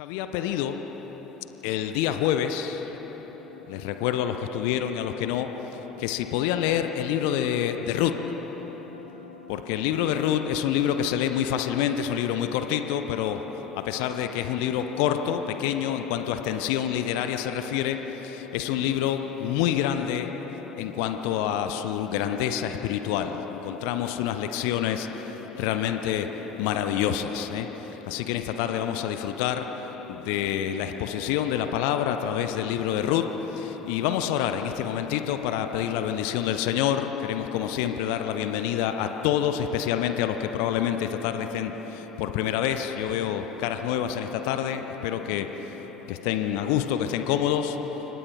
Había pedido el día jueves, les recuerdo a los que estuvieron y a los que no, que si podían leer el libro de Ruth, porque el libro de Ruth es un libro que se lee muy fácilmente, es un libro muy cortito, pero a pesar de que es un libro corto, pequeño, en cuanto a extensión literaria se refiere, es un libro muy grande en cuanto a su grandeza espiritual. Encontramos unas lecciones realmente maravillosas, Así que en esta tarde vamos a disfrutar de la exposición de la palabra a través del libro de Ruth y vamos a orar en este momentito para pedir la bendición del Señor. Queremos como siempre dar la bienvenida a todos, especialmente a los que probablemente esta tarde estén por primera vez. Yo veo caras nuevas en esta tarde, espero que estén a gusto, que estén cómodos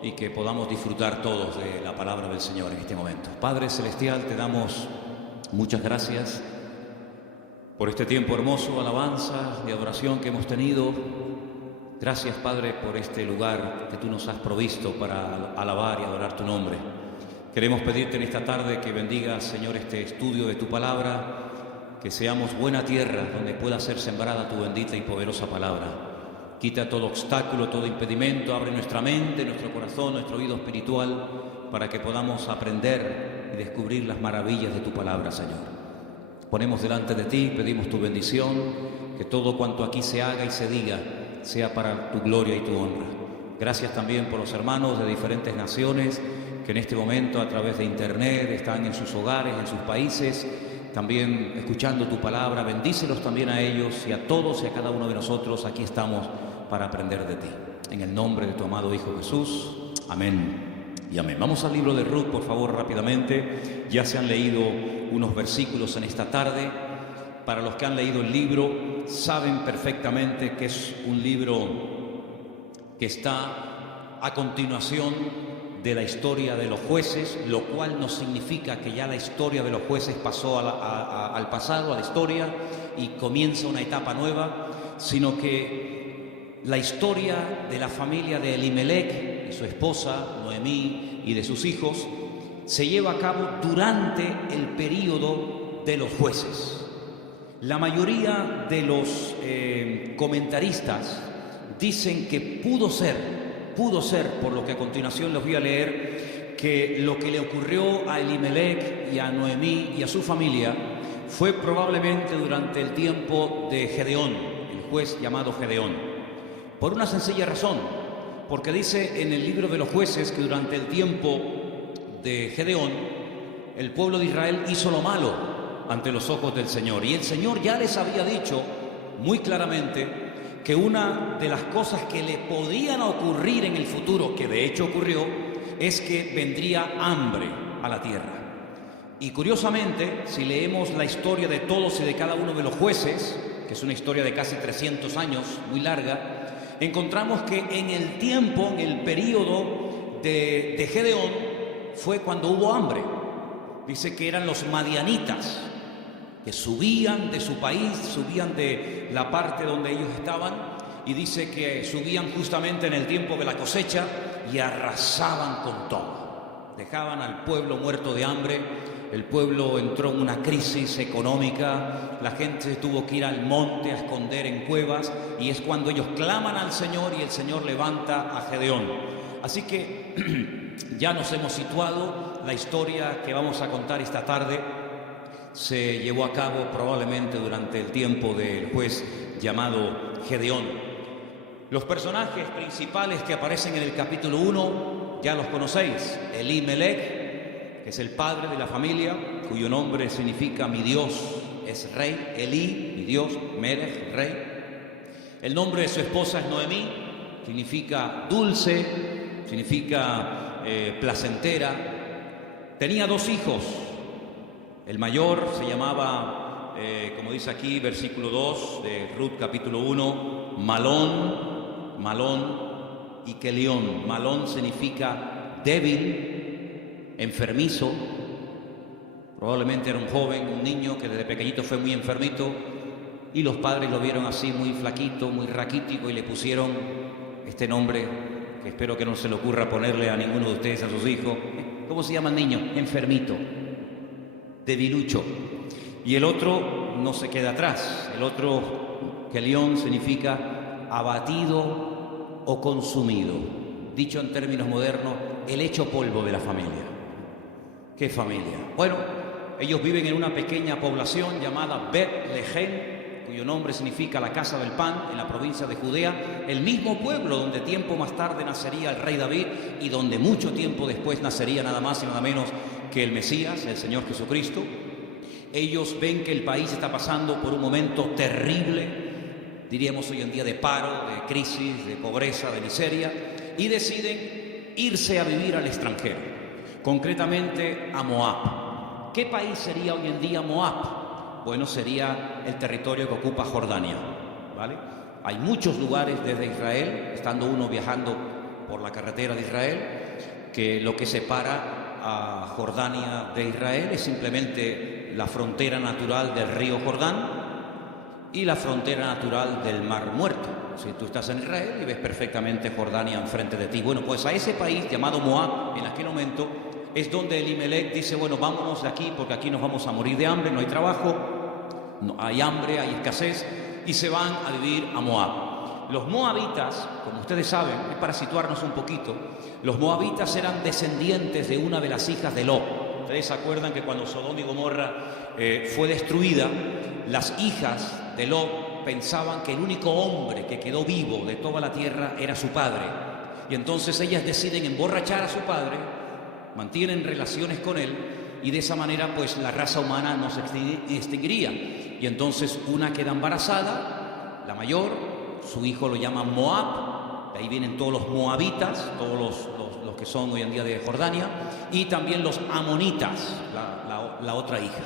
y que podamos disfrutar todos de la palabra del Señor en este momento. Padre Celestial, te damos muchas gracias por este tiempo hermoso de alabanza, de adoración que hemos tenido. Gracias, Padre, por este lugar que tú nos has provisto para alabar y adorar tu nombre. Queremos pedirte en esta tarde que bendigas, Señor, este estudio de tu palabra, que seamos buena tierra donde pueda ser sembrada tu bendita y poderosa palabra. Quita todo obstáculo, todo impedimento, abre nuestra mente, nuestro corazón, nuestro oído espiritual, para que podamos aprender y descubrir las maravillas de tu palabra, Señor. Ponemos delante de ti, pedimos tu bendición, que todo cuanto aquí se haga y se diga sea para tu gloria y tu honra. Gracias también por los hermanos de diferentes naciones que en este momento a través de internet están en sus hogares, en sus países, también escuchando tu palabra. Bendícelos también a ellos y a todos y a cada uno de nosotros. Aquí estamos para aprender de ti. En el nombre de tu amado Hijo Jesús. Amén y amén. Vamos al libro de Ruth, por favor, rápidamente. Ya se han leído unos versículos en esta tarde. Para los que han leído el libro, saben perfectamente que es un libro que está a continuación de la historia de los jueces, lo cual no significa que ya la historia de los jueces pasó al pasado, a la historia, y comienza una etapa nueva, sino que la historia de la familia de Elimelech y su esposa, Noemí, y de sus hijos, se lleva a cabo durante el período de los jueces. La mayoría de los comentaristas dicen que pudo ser, por lo que a continuación les voy a leer, que lo que le ocurrió a Elimelech y a Noemí y a su familia fue probablemente durante el tiempo de Gedeón, el juez llamado Gedeón. Por una sencilla razón, porque dice en el libro de los jueces que durante el tiempo de Gedeón, el pueblo de Israel hizo lo malo ante los ojos del Señor. Y el Señor ya les había dicho muy claramente que una de las cosas que le podían ocurrir en el futuro, que de hecho ocurrió, es que vendría hambre a la tierra. Y curiosamente, si leemos la historia de todos y de cada uno de los jueces, que es una historia de casi 300 años, muy larga, encontramos que en el tiempo, en el periodo de Gedeón, fue cuando hubo hambre. Dice que eran los madianitas, que subían de su país, subían de la parte donde ellos estaban, y dice que subían justamente en el tiempo de la cosecha y arrasaban con todo. Dejaban al pueblo muerto de hambre, el pueblo entró en una crisis económica, la gente tuvo que ir al monte a esconder en cuevas, y es cuando ellos claman al Señor y el Señor levanta a Gedeón. Así que ya nos hemos situado. La historia que vamos a contar esta tarde se llevó a cabo probablemente durante el tiempo del juez llamado Gedeón. Los personajes principales que aparecen en el capítulo 1 ya los conocéis. Elimelech, que es el padre de la familia, cuyo nombre significa mi Dios es rey. Eli, mi Dios, Melech, rey. El nombre de su esposa es Noemí, significa dulce, significa placentera. Tenía dos hijos. El mayor se llamaba, como dice aquí, versículo 2 de Ruth capítulo 1, Malón y Kelión. Malón significa débil, enfermizo. Probablemente era un joven, un niño que desde pequeñito fue muy enfermito, y los padres lo vieron así muy flaquito, muy raquítico, y le pusieron este nombre que espero que no se le ocurra ponerle a ninguno de ustedes a sus hijos. ¿Cómo se llama el niño? Enfermito, debilucho. Y el otro no se queda atrás. El otro, Kelión, significa abatido o consumido. Dicho en términos modernos, el hecho polvo de la familia. ¿Qué familia? Bueno, ellos viven en una pequeña población llamada Bet-Lehem, cuyo nombre significa la casa del pan, en la provincia de Judea, el mismo pueblo donde tiempo más tarde nacería el rey David y donde mucho tiempo después nacería nada más y nada menos que el Mesías, el Señor Jesucristo. Ellos ven que el país está pasando por un momento terrible, diríamos hoy en día de paro, de crisis, de pobreza, de miseria, y deciden irse a vivir al extranjero, concretamente a Moab. ¿Qué país sería hoy en día Moab? Bueno, sería el territorio que ocupa Jordania, ¿vale? Hay muchos lugares desde Israel, estando uno viajando por la carretera de Israel, que lo que separa a Jordania de Israel es simplemente la frontera natural del río Jordán y la frontera natural del Mar Muerto. Si tú estás en Israel y ves perfectamente Jordania enfrente de ti. Bueno, pues a ese país llamado Moab, en aquel momento, es donde Elimelech dice, bueno, vámonos de aquí porque aquí nos vamos a morir de hambre, no hay trabajo, no, hay hambre, hay escasez, y se van a vivir a Moab. Los moabitas, como ustedes saben, es para situarnos un poquito, los moabitas eran descendientes de una de las hijas de Lot. Ustedes se acuerdan que cuando Sodoma y Gomorra fue destruida, las hijas de Lot pensaban que el único hombre que quedó vivo de toda la tierra era su padre. Y entonces ellas deciden emborrachar a su padre, mantienen relaciones con él y de esa manera pues la raza humana no se extinguiría. Y entonces una queda embarazada, la mayor, su hijo lo llaman Moab, de ahí vienen todos los moabitas, todos los que son hoy en día de Jordania, y también los amonitas, la otra hija.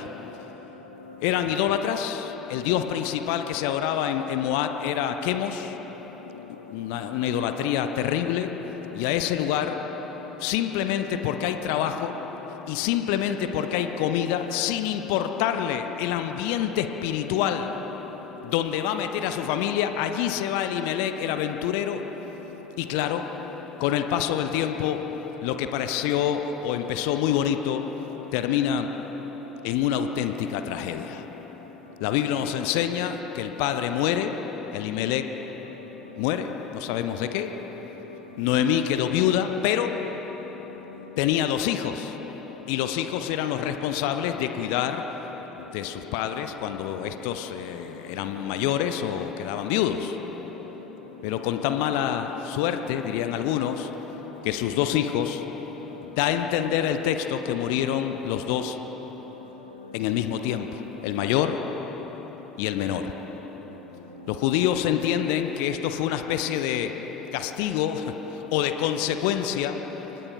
Eran idólatras, el dios principal que se adoraba en Moab era Quemos, una idolatría terrible, y a ese lugar, simplemente porque hay trabajo y simplemente porque hay comida, sin importarle el ambiente espiritual donde va a meter a su familia, allí se va Elimelech, el aventurero, y claro, con el paso del tiempo, lo que pareció o empezó muy bonito, termina en una auténtica tragedia. La Biblia nos enseña que el padre muere, Elimelech muere, no sabemos de qué. Noemí quedó viuda, pero tenía 2 hijos, y los hijos eran los responsables de cuidar de sus padres cuando estos eran mayores o quedaban viudos. Pero con tan mala suerte, dirían algunos, que sus 2 hijos, da a entender el texto que murieron los 2 en el mismo tiempo, el mayor y el menor. Los judíos entienden que esto fue una especie de castigo o de consecuencia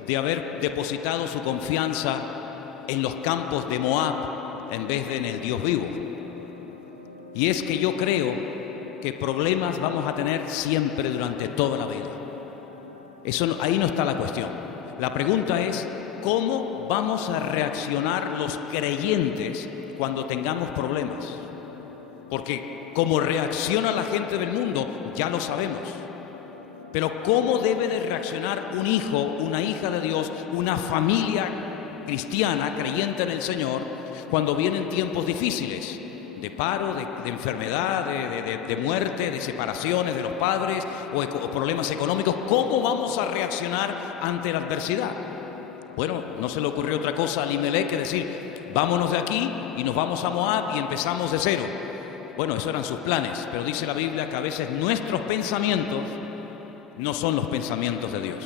de haber depositado su confianza en los campos de Moab en vez de en el Dios vivo. Y es que yo creo que problemas vamos a tener siempre durante toda la vida. Ahí no está la cuestión. La pregunta es, ¿cómo vamos a reaccionar los creyentes cuando tengamos problemas? Porque cómo reacciona la gente del mundo, ya lo sabemos. Pero ¿cómo debe de reaccionar un hijo, una hija de Dios, una familia cristiana, creyente en el Señor, cuando vienen tiempos difíciles? De paro, de enfermedad, de muerte, de separaciones de los padres o problemas económicos. ¿Cómo vamos a reaccionar ante la adversidad? Bueno, no se le ocurrió otra cosa a Elimelech que decir, vámonos de aquí y nos vamos a Moab y empezamos de cero. Bueno, esos eran sus planes, pero dice la Biblia que a veces nuestros pensamientos no son los pensamientos de Dios.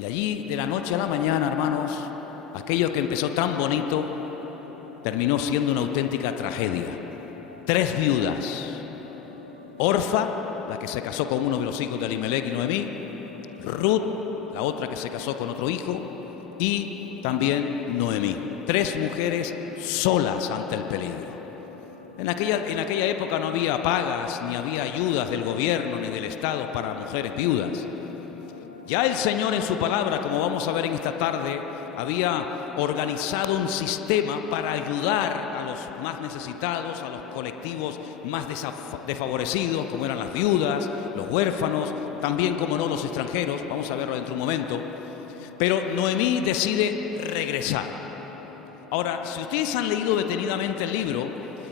Y allí, de la noche a la mañana, hermanos, aquello que empezó tan bonito terminó siendo una auténtica tragedia. 3 viudas, Orfa, la que se casó con uno de los hijos de Elimelech y Noemí, Ruth, la otra que se casó con otro hijo, y también Noemí. 3 mujeres solas ante el peligro. En aquella época no había pagas, ni había ayudas del gobierno ni del Estado para mujeres viudas. Ya el Señor en su palabra, como vamos a ver en esta tarde, había organizado un sistema para ayudar a los más necesitados, a los colectivos más desfavorecidos, como eran las viudas, los huérfanos, también, como no, los extranjeros. Vamos a verlo dentro de un momento. Pero Noemí decide regresar. Ahora, si ustedes han leído detenidamente el libro,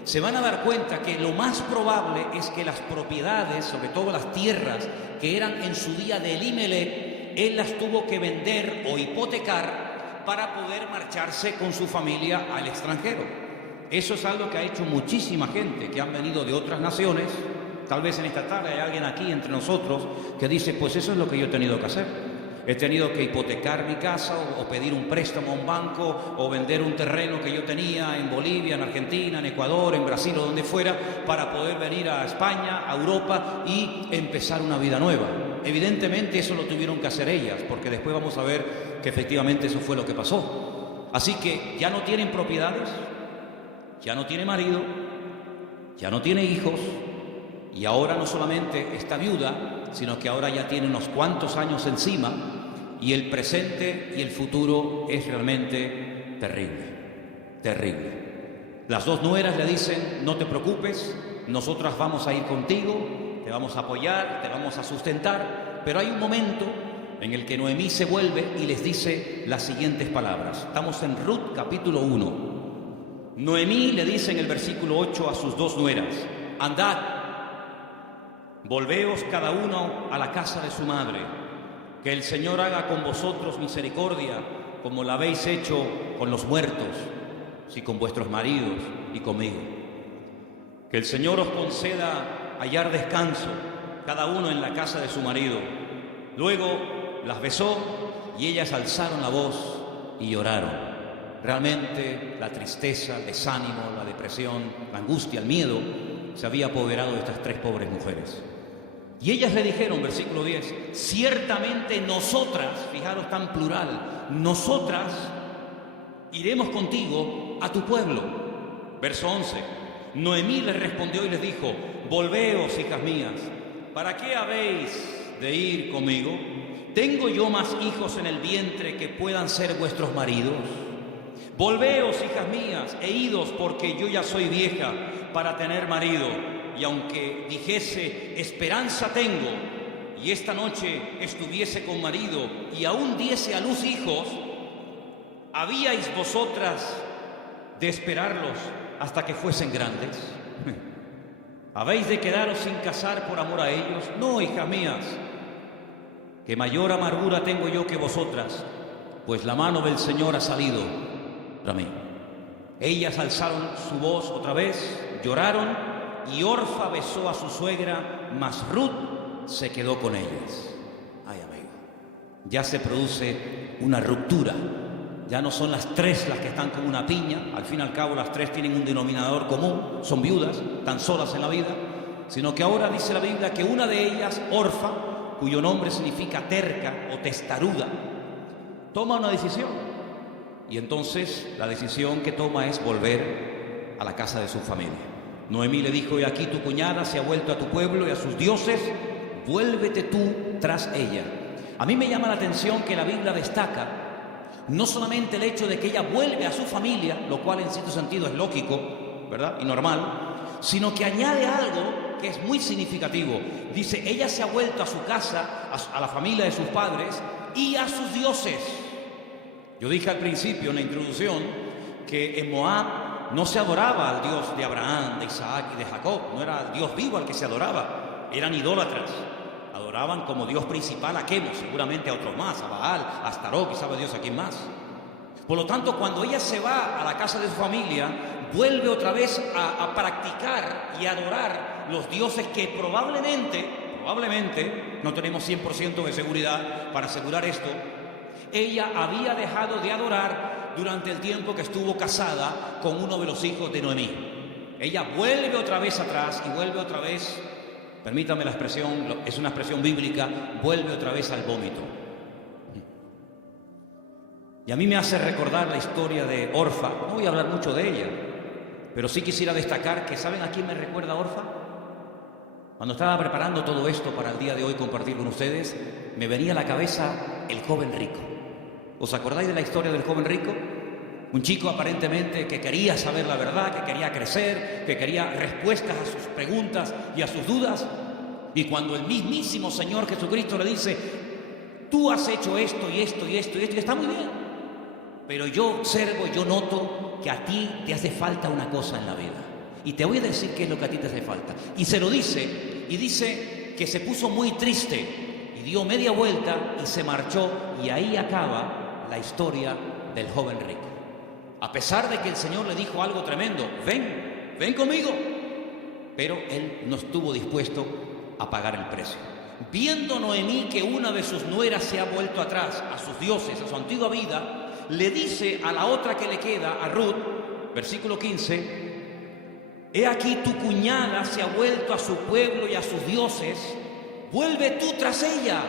se van a dar cuenta que lo más probable es que las propiedades, sobre todo las tierras que eran en su día de Elimelec, él las tuvo que vender o hipotecar para poder marcharse con su familia al extranjero. Eso es algo que ha hecho muchísima gente que han venido de otras naciones. Tal vez en esta tarde hay alguien aquí entre nosotros que dice, pues eso es lo que yo he tenido que hacer. He tenido que hipotecar mi casa o pedir un préstamo a un banco o vender un terreno que yo tenía en Bolivia, en Argentina, en Ecuador, en Brasil o donde fuera para poder venir a España, a Europa y empezar una vida nueva. Evidentemente eso lo tuvieron que hacer ellas, porque después vamos a ver que efectivamente eso fue lo que pasó. Así que ya no tienen propiedades, ya no tiene marido, ya no tiene hijos y ahora no solamente está viuda, sino que ahora ya tiene unos cuantos años encima y el presente y el futuro es realmente terrible, terrible. Las dos nueras le dicen, no te preocupes, nosotras vamos a ir contigo, te vamos a apoyar, te vamos a sustentar, pero hay un momento en el que Noemí se vuelve y les dice las siguientes palabras. Estamos en Ruth capítulo 1. Noemí le dice en el versículo 8 a sus dos nueras, andad, volveos cada uno a la casa de su madre, que el Señor haga con vosotros misericordia, como la habéis hecho con los muertos, sí, con vuestros maridos y conmigo. Que el Señor os conceda hallar descanso, cada uno en la casa de su marido. Luego las besó y ellas alzaron la voz y lloraron. Realmente la tristeza, el desánimo, la depresión, la angustia, el miedo se había apoderado de estas tres pobres mujeres. Y ellas le dijeron, versículo 10, ciertamente nosotras, fijaros tan plural, nosotras iremos contigo a tu pueblo. Verso 11, Noemí les respondió y les dijo, volveos, hijas mías, ¿para qué habéis de ir conmigo? ¿Tengo yo más hijos en el vientre que puedan ser vuestros maridos? Volveos, hijas mías, e idos, porque yo ya soy vieja para tener marido. Y aunque dijese, esperanza tengo, y esta noche estuviese con marido, y aún diese a luz hijos, ¿habíais vosotras de esperarlos hasta que fuesen grandes? ¿Habéis de quedaros sin casar por amor a ellos? No, hijas mías, que mayor amargura tengo yo que vosotras, pues la mano del Señor ha salido para mí. Ellas alzaron su voz otra vez, lloraron, y Orfa besó a su suegra, mas Ruth se quedó con ellas. Ay, amigo, ya se produce una ruptura. Ya no son las tres las que están como una piña. Al fin y al cabo las tres tienen un denominador común, son viudas, tan solas en la vida. Sino que ahora dice la Biblia que una de ellas, Orfa, cuyo nombre significa terca o testaruda, toma una decisión. Y entonces la decisión que toma es volver a la casa de su familia. Noemí le dijo, y aquí tu cuñada se ha vuelto a tu pueblo y a sus dioses, vuélvete tú tras ella. A mí me llama la atención que la Biblia destaca no solamente el hecho de que ella vuelve a su familia, lo cual en cierto sentido es lógico, ¿verdad? Y normal, sino que añade algo que es muy significativo. Dice, ella se ha vuelto a su casa, a la familia de sus padres y a sus dioses. Yo dije al principio en la introducción que en Moab no se adoraba al Dios de Abraham, de Isaac y de Jacob. No era el Dios vivo al que se adoraba. Eran idólatras. Adoraban como Dios principal a Quemos, seguramente a otros más, a Baal, a Astarot, y sabe Dios a quién más. Por lo tanto, cuando ella se va a la casa de su familia, vuelve otra vez a practicar y adorar los dioses que probablemente, no tenemos 100% de seguridad para asegurar esto, ella había dejado de adorar durante el tiempo que estuvo casada con uno de los hijos de Noemí. Ella vuelve otra vez atrás y vuelve otra vez, permítame la expresión, es una expresión bíblica, vuelve otra vez al vómito. Y a mí me hace recordar la historia de Orfa. No voy a hablar mucho de ella, pero sí quisiera destacar que, ¿saben a quién me recuerda Orfa? Cuando estaba preparando todo esto para el día de hoy compartir con ustedes, me venía a la cabeza el joven rico. ¿Os acordáis de la historia del joven rico? Un chico aparentemente que quería saber la verdad, que quería crecer, que quería respuestas a sus preguntas y a sus dudas. Y cuando el mismísimo Señor Jesucristo le dice, tú has hecho esto y esto y esto y esto, y está muy bien, pero yo observo, yo noto que a ti te hace falta una cosa en la vida. y te voy a decir qué es lo que a ti te hace falta. Y se lo dice, y dice que se puso muy triste y dio media vuelta y se marchó, y ahí acaba la historia del joven rico. A pesar de que el Señor le dijo algo tremendo, ven conmigo, pero él no estuvo dispuesto a pagar el precio. Viendo Noemí que una de sus nueras se ha vuelto atrás a sus dioses, a su antigua vida, le dice a la otra que le queda, a Ruth, versículo 15, he aquí tu cuñada se ha vuelto a su pueblo y a sus dioses, vuelve tú tras ella.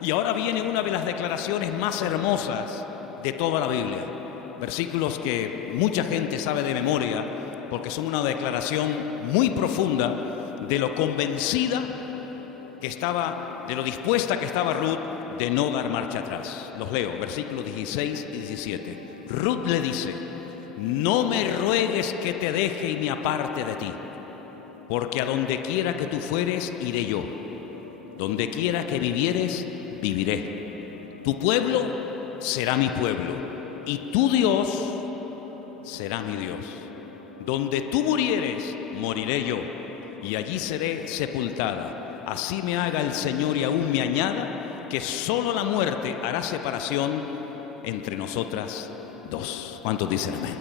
Y ahora viene una de las declaraciones más hermosas de toda la Biblia, versículos que mucha gente sabe de memoria, porque son una declaración muy profunda de lo convencida que estaba, de lo dispuesta que estaba Ruth de no dar marcha atrás. Los leo, versículos 16 y 17. Ruth le dice, no me ruegues que te deje y me aparte de ti, porque a donde quiera que tú fueres, iré yo. Donde quiera que vivieres, viviré. Tu pueblo será mi pueblo, y tu Dios será mi Dios. Donde tú murieres, moriré yo, y allí seré sepultada. Así me haga el Señor y aún me añada, que solo la muerte hará separación entre nosotras dos. ¿Cuántos dicen amén?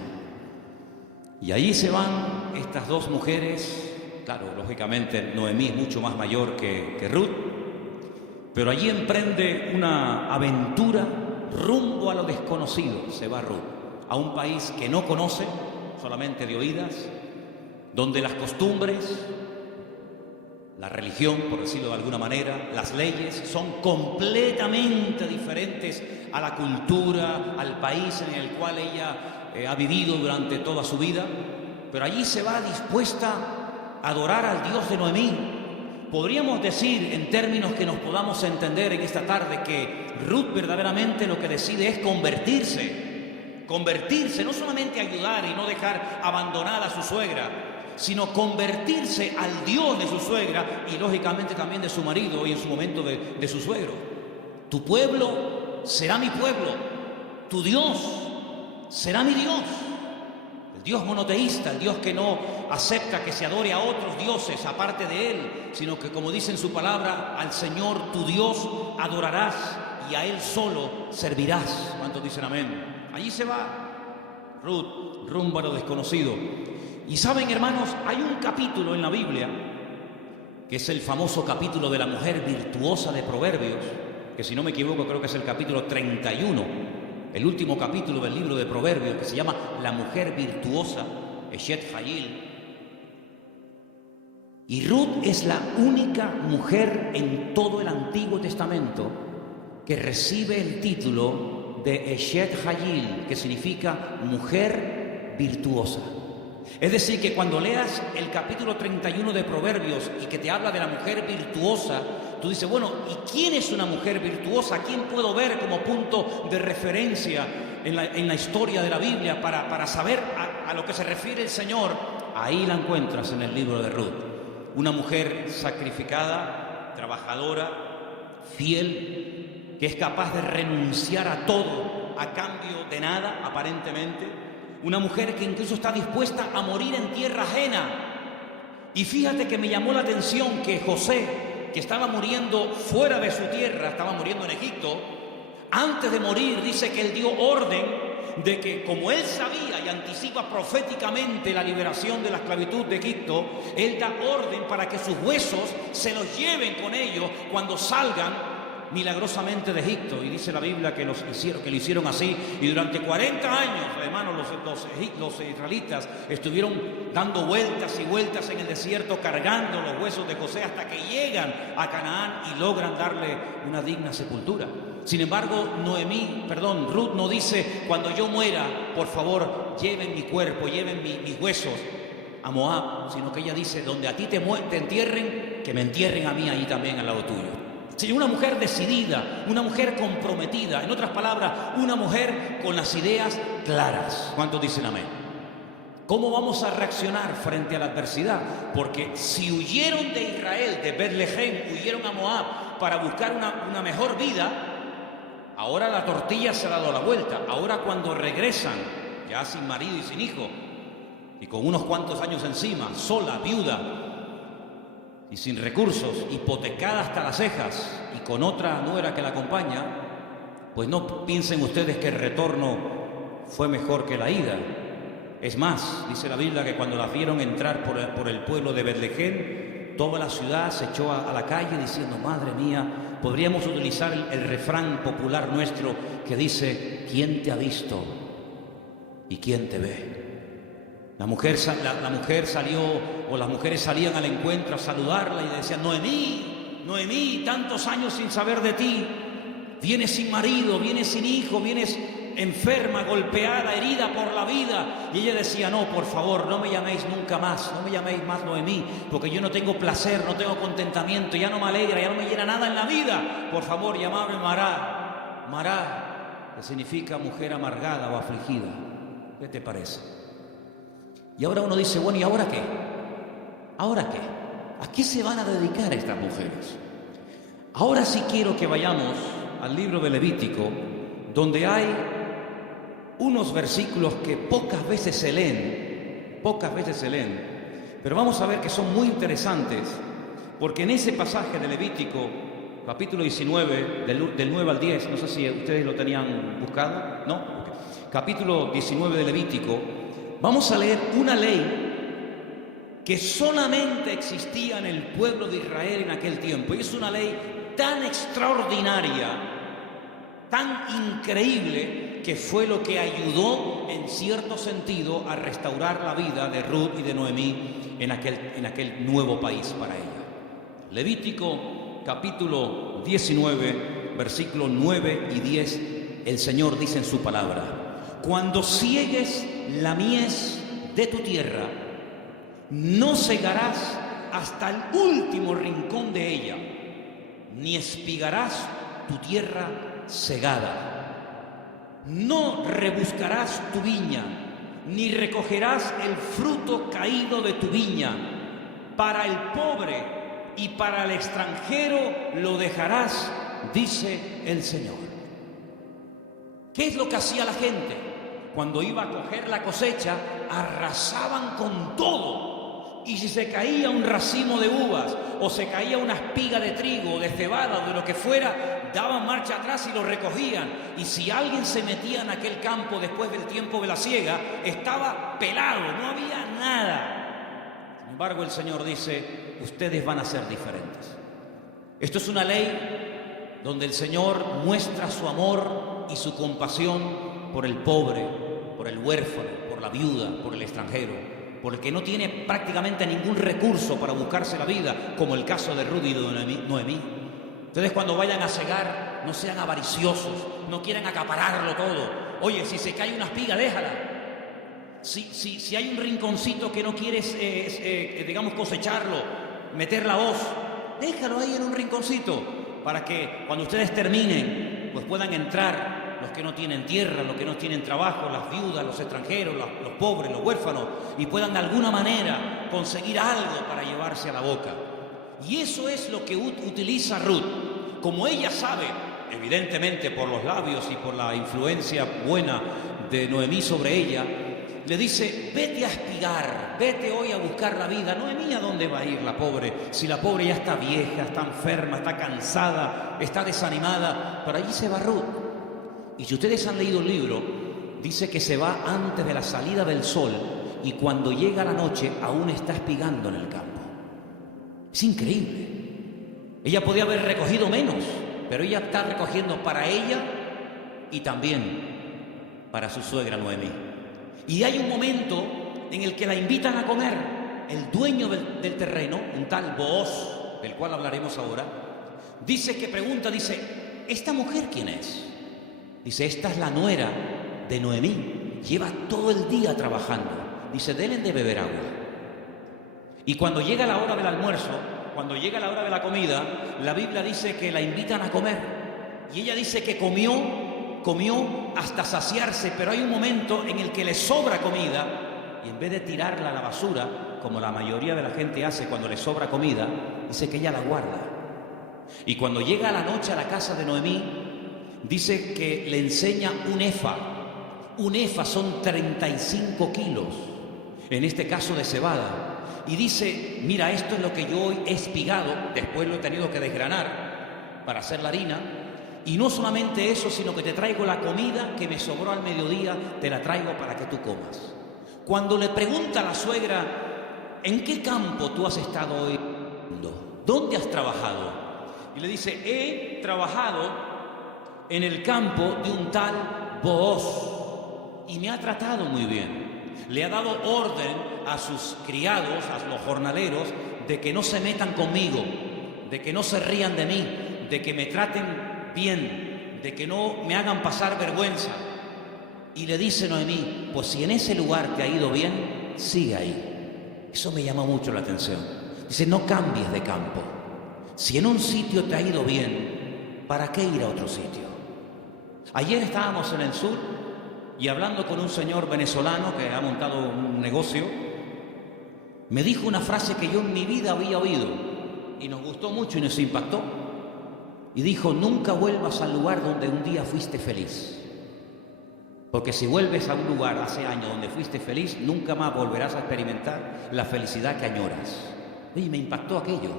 Y allí se van estas dos mujeres. Claro, lógicamente Noemí es mucho más mayor que Ruth, pero allí emprende una aventura rumbo a lo desconocido. Se va Ruth a un país que no conoce, solamente de oídas, donde las costumbres, la religión, por decirlo de alguna manera, las leyes son completamente diferentes a la cultura, al país en el cual ella ha vivido durante toda su vida. Pero allí se va dispuesta a adorar al Dios de Noemí. Podríamos decir, en términos que nos podamos entender en esta tarde, que Ruth verdaderamente lo que decide es convertirse, no solamente ayudar y no dejar abandonada a su suegra, sino convertirse al Dios de su suegra y lógicamente también de su marido y en su momento de su suegro. Tu pueblo será mi pueblo, tu Dios será mi Dios. El Dios monoteísta, el Dios que no acepta que se adore a otros dioses aparte de Él, sino que, como dice en su palabra, al Señor tu Dios adorarás y a Él solo servirás. ¿Cuántos dicen amén? Allí se va Ruth rumbo a lo desconocido. Y saben, hermanos, hay un capítulo en la Biblia que es el famoso capítulo de la mujer virtuosa de Proverbios, que si no me equivoco creo que es el capítulo 31, el último capítulo del libro de Proverbios, que se llama La mujer virtuosa, Eshet Hayil. Y Ruth es la única mujer en todo el Antiguo Testamento que recibe el título de Eshet Hayil, que significa mujer virtuosa. Es decir, que cuando leas el capítulo 31 de Proverbios y que te habla de la mujer virtuosa, tú dices, bueno, ¿y quién es una mujer virtuosa? ¿A quién puedo ver como punto de referencia en la historia de la Biblia para saber a lo que se refiere el Señor? Ahí la encuentras en el libro de Ruth. Una mujer sacrificada, trabajadora, fiel, que es capaz de renunciar a todo a cambio de nada, aparentemente. Una mujer que incluso está dispuesta a morir en tierra ajena. Y fíjate que me llamó la atención que José, que estaba muriendo fuera de su tierra, estaba muriendo en Egipto, antes de morir dice que él dio orden de que, como él sabía y anticipa proféticamente la liberación de la esclavitud de Egipto, él da orden para que sus huesos se los lleven con ellos cuando salgan milagrosamente de Egipto. Y dice la Biblia que lo hicieron así, y durante 40 años, hermanos, los israelitas estuvieron dando vueltas y vueltas en el desierto, cargando los huesos de José hasta que llegan a Canaán y logran darle una digna sepultura. Sin embargo, Ruth no dice, cuando yo muera, por favor, lleven mi cuerpo, lleven mis huesos a Moab, sino que ella dice, donde a ti te entierren, que me entierren a mí ahí también al lado tuyo. Sí, una mujer decidida, una mujer comprometida, en otras palabras, una mujer con las ideas claras. ¿Cuántos dicen amén? ¿Cómo vamos a reaccionar frente a la adversidad? Porque si huyeron de Israel, de Betlehem, huyeron a Moab para buscar una mejor vida, ahora la tortilla se ha dado la vuelta. Ahora, cuando regresan, ya sin marido y sin hijo, y con unos cuantos años encima, sola, viuda y sin recursos, hipotecada hasta las cejas y con otra nuera que la acompaña, pues no piensen ustedes que el retorno fue mejor que la ida. Es más, dice la Biblia que cuando la vieron entrar por el pueblo de Betlehem, toda la ciudad se echó a la calle diciendo: madre mía, podríamos utilizar el refrán popular nuestro que dice: ¿quién te ha visto y quién te ve? La mujer salió, o las mujeres salían al encuentro a saludarla y le decían: Noemí, Noemí, tantos años sin saber de ti, vienes sin marido, vienes sin hijo, vienes enferma, golpeada, herida por la vida. Y ella decía: no, por favor, no me llaméis nunca más, no me llaméis más Noemí, porque yo no tengo placer, no tengo contentamiento, ya no me alegra, ya no me llena nada en la vida. Por favor, llamadme Mará, Mará, que significa mujer amargada o afligida. ¿Qué te parece? Y ahora uno dice: bueno, ¿y ahora qué? ¿Ahora qué? ¿A qué se van a dedicar estas mujeres? Ahora sí quiero que vayamos al libro de Levítico, donde hay unos versículos que pocas veces se leen, pero vamos a ver que son muy interesantes, porque en ese pasaje de Levítico, capítulo 19, del 9 al 10, no sé si ustedes lo tenían buscado, ¿no? Capítulo 19 de Levítico, vamos a leer una ley que solamente existía en el pueblo de Israel en aquel tiempo, y es una ley tan extraordinaria, tan increíble, que fue lo que ayudó en cierto sentido a restaurar la vida de Ruth y de Noemí en aquel nuevo país para ella. Levítico capítulo 19, versículos 9 y 10, el Señor dice en su palabra: cuando ciegues la mies de tu tierra, no segarás hasta el último rincón de ella, ni espigarás tu tierra segada. No rebuscarás tu viña, ni recogerás el fruto caído de tu viña. Para el pobre y para el extranjero lo dejarás, dice el Señor. ¿Qué es lo que hacía la gente? Cuando iba a coger la cosecha, arrasaban con todo. Y si se caía un racimo de uvas, o se caía una espiga de trigo, o de cebada, o de lo que fuera, daban marcha atrás y lo recogían. Y si alguien se metía en aquel campo después del tiempo de la siega, estaba pelado, no había nada. Sin embargo, el Señor dice: ustedes van a ser diferentes. Esto es una ley donde el Señor muestra su amor y su compasión por el pobre, por el huérfano, por la viuda, por el extranjero, por el que no tiene prácticamente ningún recurso para buscarse la vida, como el caso de Ruth y de Noemí. Ustedes, cuando vayan a segar, no sean avariciosos, no quieran acapararlo todo. Oye, si se cae una espiga, déjala. Si hay un rinconcito que no quieres, digamos, cosecharlo, meter la hoz, déjalo ahí en un rinconcito, para que cuando ustedes terminen, pues puedan entrar los que no tienen tierra, los que no tienen trabajo, las viudas, los extranjeros, los pobres, los huérfanos, y puedan de alguna manera conseguir algo para llevarse a la boca. Y eso es lo que utiliza Ruth. Como ella sabe, evidentemente por los labios y por la influencia buena de Noemí sobre ella, le dice: vete a espigar, vete hoy a buscar la vida. Noemí, ¿a dónde va a ir la pobre? Si la pobre ya está vieja, está enferma, está cansada, está desanimada, pero allí se va Ruth. Y si ustedes han leído el libro, dice que se va antes de la salida del sol, y cuando llega la noche aún está espigando en el campo. Es increíble. Ella podía haber recogido menos, pero ella está recogiendo para ella y también para su suegra Noemí. Y hay un momento en el que la invitan a comer. El dueño del terreno, un tal Booz, del cual hablaremos ahora, dice ¿esta mujer quién es? Dice: esta es la nuera de Noemí, lleva todo el día trabajando. Dice: denle de beber agua. Y cuando llega la hora del almuerzo, cuando llega la hora de la comida, la Biblia dice que la invitan a comer. Y ella dice que comió hasta saciarse, pero hay un momento en el que le sobra comida, y en vez de tirarla a la basura, como la mayoría de la gente hace cuando le sobra comida, dice que ella la guarda. Y cuando llega la noche a la casa de Noemí, dice que le enseña un efa. Un efa son 35 kilos. en este caso de cebada, y dice, mira, esto es lo que yo hoy he espigado, después lo he tenido que desgranar para hacer la harina, y no solamente eso, sino que te traigo la comida que me sobró al mediodía, te la traigo para que tú comas. Cuando le pregunta a la suegra, ¿en qué campo tú has estado hoy? ¿Dónde has trabajado? Y le dice, he trabajado en el campo de un tal Booz y me ha tratado muy bien. Le ha dado orden a sus criados, a los jornaleros, de que no se metan conmigo, de que no se rían de mí, de que me traten bien, de que no me hagan pasar vergüenza. Y le dice Noemí, pues si en ese lugar te ha ido bien, sigue ahí. Eso me llama mucho la atención. Dice, no cambies de campo. Si en un sitio te ha ido bien, ¿para qué ir a otro sitio? Ayer estábamos en el sur y hablando con un señor venezolano que ha montado un negocio, me dijo una frase que yo en mi vida había oído y nos gustó mucho y nos impactó. Y dijo, nunca vuelvas al lugar donde un día fuiste feliz. Porque si vuelves a un lugar hace años donde fuiste feliz, nunca más volverás a experimentar la felicidad que añoras. Y me impactó aquello.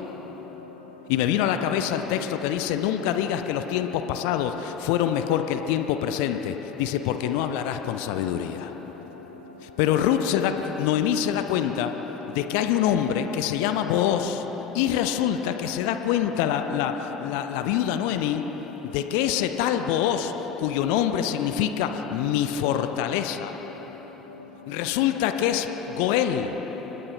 Y me vino a la cabeza el texto que dice, nunca digas que los tiempos pasados fueron mejor que el tiempo presente. Dice, porque no hablarás con sabiduría. Pero Noemí se da cuenta de que hay un hombre que se llama Booz, y resulta que se da cuenta la viuda Noemí de que ese tal Booz, cuyo nombre significa mi fortaleza, resulta que es Goel.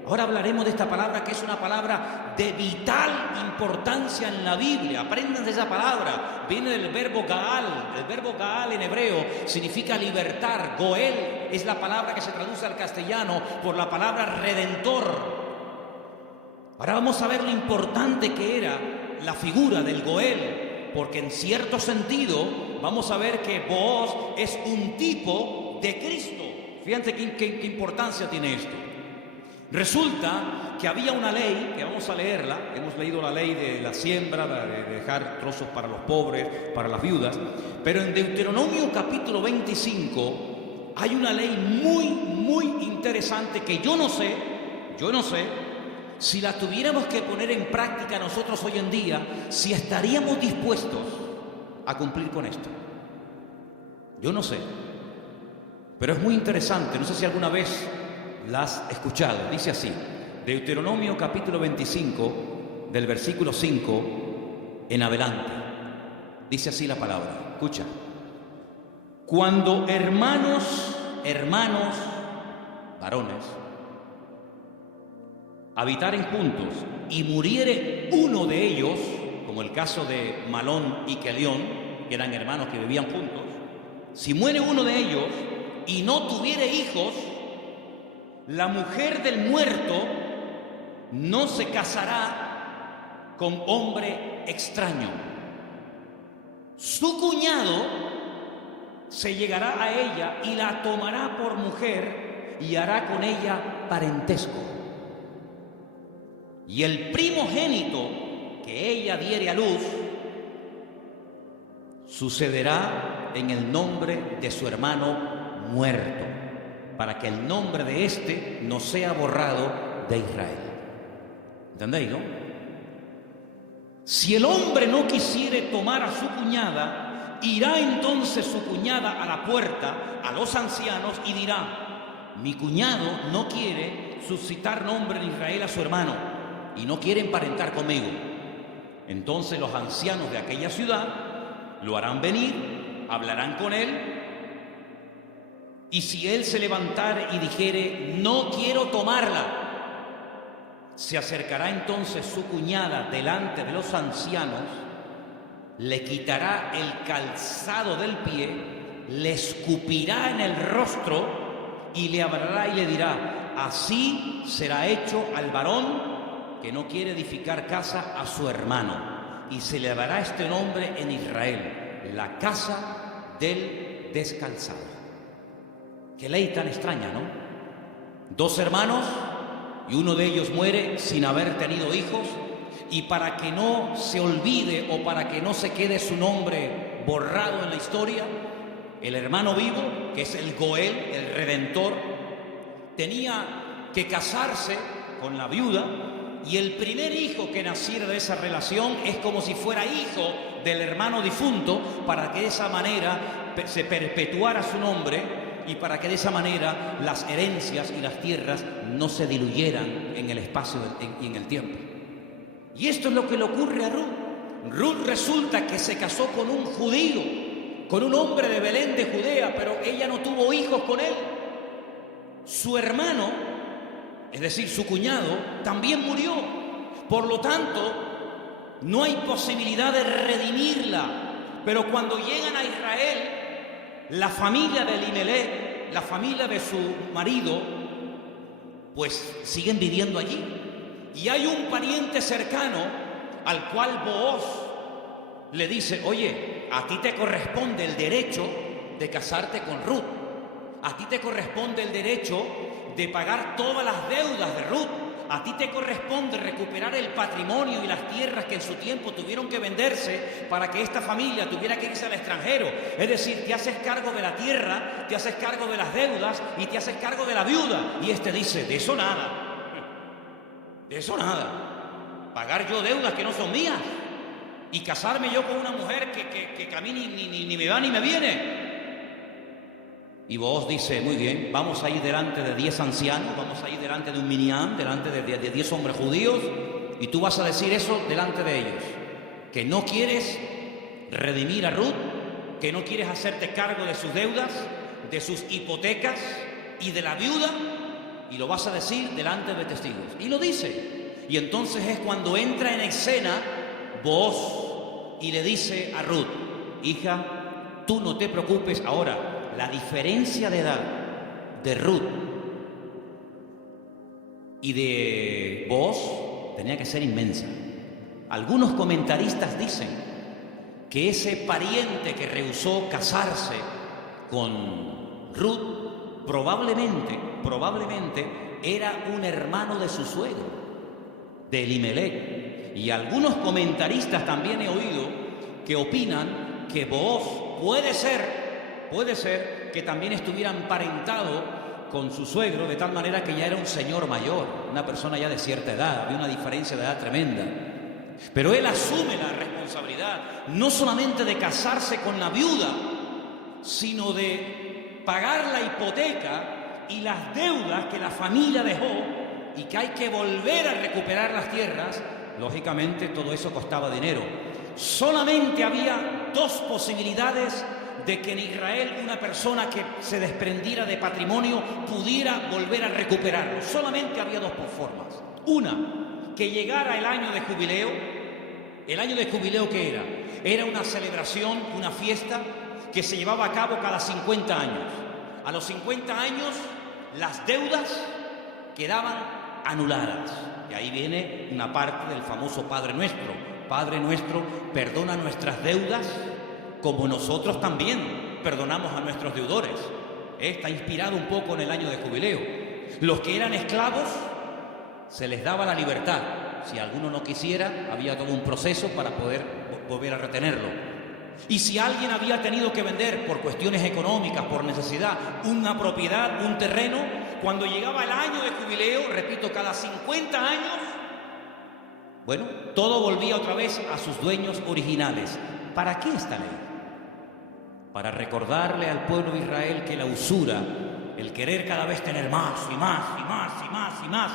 Ahora hablaremos de esta palabra, que es una palabra de vital importancia en la Biblia. Aprendan de esa palabra. Viene del verbo Gaal. El verbo Gaal en hebreo significa libertar. Goel es la palabra que se traduce al castellano por la palabra redentor. Ahora vamos a ver lo importante que era la figura del Goel, porque en cierto sentido vamos a ver que Booz es un tipo de Cristo. Fíjense qué importancia tiene esto. Resulta que había una ley, que vamos a leerla, hemos leído la ley de la siembra, de dejar trozos para los pobres, para las viudas, pero en Deuteronomio capítulo 25 hay una ley muy interesante que yo no sé, si la tuviéramos que poner en práctica nosotros hoy en día, si estaríamos dispuestos a cumplir con esto. Yo no sé, pero es muy interesante, no sé si alguna vez la has escuchado. Dice así, Deuteronomio capítulo 25, del versículo 5 en adelante. Dice así la palabra, escucha. Cuando hermanos, varones, habitaren juntos y muriere uno de ellos, como el caso de Malón y Kelión, que eran hermanos que vivían juntos, si muere uno de ellos y no tuviere hijos, la mujer del muerto no se casará con hombre extraño. Su cuñado se llegará a ella y la tomará por mujer y hará con ella parentesco. Y el primogénito que ella diere a luz sucederá en el nombre de su hermano muerto, para que el nombre de éste no sea borrado de Israel. ¿Entendéis, no? Si el hombre no quisiere tomar a su cuñada, irá entonces su cuñada a la puerta, a los ancianos, y dirá, mi cuñado no quiere suscitar nombre en Israel a su hermano, y no quiere emparentar conmigo. Entonces los ancianos de aquella ciudad lo harán venir, hablarán con él, y si él se levantare y dijere, no quiero tomarla, se acercará entonces su cuñada delante de los ancianos, le quitará el calzado del pie, le escupirá en el rostro y le hablará y le dirá, así será hecho al varón que no quiere edificar casa a su hermano, y se le dará este nombre en Israel, la casa del descalzado. Qué ley tan extraña, ¿no? Dos hermanos y uno de ellos muere sin haber tenido hijos, y para que no se olvide o para que no se quede su nombre borrado en la historia, el hermano vivo, que es el Goel, el Redentor, tenía que casarse con la viuda, y el primer hijo que naciera de esa relación es como si fuera hijo del hermano difunto, para que de esa manera se perpetuara su nombre y para que de esa manera las herencias y las tierras no se diluyeran en el espacio y en el tiempo. Y esto es lo que le ocurre a Ruth. Ruth resulta que se casó con un judío, con un hombre de Belén de Judea, pero ella no tuvo hijos con él. Su hermano, es decir, su cuñado, también murió. Por lo tanto, no hay posibilidad de redimirla. Pero cuando llegan a Israel, la familia de Elimelech, la familia de su marido, pues siguen viviendo allí. Y hay un pariente cercano al cual Booz le dice: oye, a ti te corresponde el derecho de casarte con Ruth. A ti te corresponde el derecho de pagar todas las deudas de Ruth. A ti te corresponde recuperar el patrimonio y las tierras que en su tiempo tuvieron que venderse para que esta familia tuviera que irse al extranjero. Es decir, te haces cargo de la tierra, te haces cargo de las deudas y te haces cargo de la viuda. Y este dice: de eso nada, de eso nada. Pagar yo deudas que no son mías y casarme yo con una mujer que a mí ni me va ni me viene. Y Booz dice: muy bien, vamos a ir delante de 10 ancianos, vamos a ir delante de un Miniam, delante de 10 hombres judíos, y tú vas a decir eso delante de ellos, que no quieres redimir a Ruth, que no quieres hacerte cargo de sus deudas, de sus hipotecas y de la viuda, y lo vas a decir delante de testigos. Y lo dice. Y entonces es cuando entra en escena Booz y le dice a Ruth: hija, tú no te preocupes. Ahora, la diferencia de edad de Ruth y de Booz tenía que ser inmensa. Algunos comentaristas dicen que ese pariente que rehusó casarse con Ruth probablemente era un hermano de su suegro, de Elimelech. Y algunos comentaristas también he oído que opinan que Booz puede ser que también estuviera emparentado con su suegro, de tal manera que ya era un señor mayor, una persona ya de cierta edad, había una diferencia de edad tremenda. Pero él asume la responsabilidad no solamente de casarse con la viuda, sino de pagar la hipoteca y las deudas que la familia dejó y que hay que volver a recuperar las tierras. Lógicamente todo eso costaba dinero. Solamente había dos posibilidades de que en Israel una persona que se desprendiera de patrimonio pudiera volver a recuperarlo. Solamente había dos formas. Una, que llegara el año de jubileo. ¿El año de jubileo qué era? Era una celebración, una fiesta que se llevaba a cabo cada 50 años. A los 50 años las deudas quedaban anuladas. Y ahí viene una parte del famoso Padre Nuestro. Padre Nuestro, perdona nuestras deudas como nosotros también perdonamos a nuestros deudores. Está inspirado un poco en el año de jubileo. Los que eran esclavos se les daba la libertad. Si alguno no quisiera, había todo un proceso para poder volver a retenerlo. Y si alguien había tenido que vender por cuestiones económicas, por necesidad, una propiedad, un terreno, cuando llegaba el año de jubileo, repito, cada 50 años, bueno, todo volvía otra vez a sus dueños originales. ¿Para qué esta ley? Para recordarle al pueblo de Israel que la usura, el querer cada vez tener más y más y más y más y más,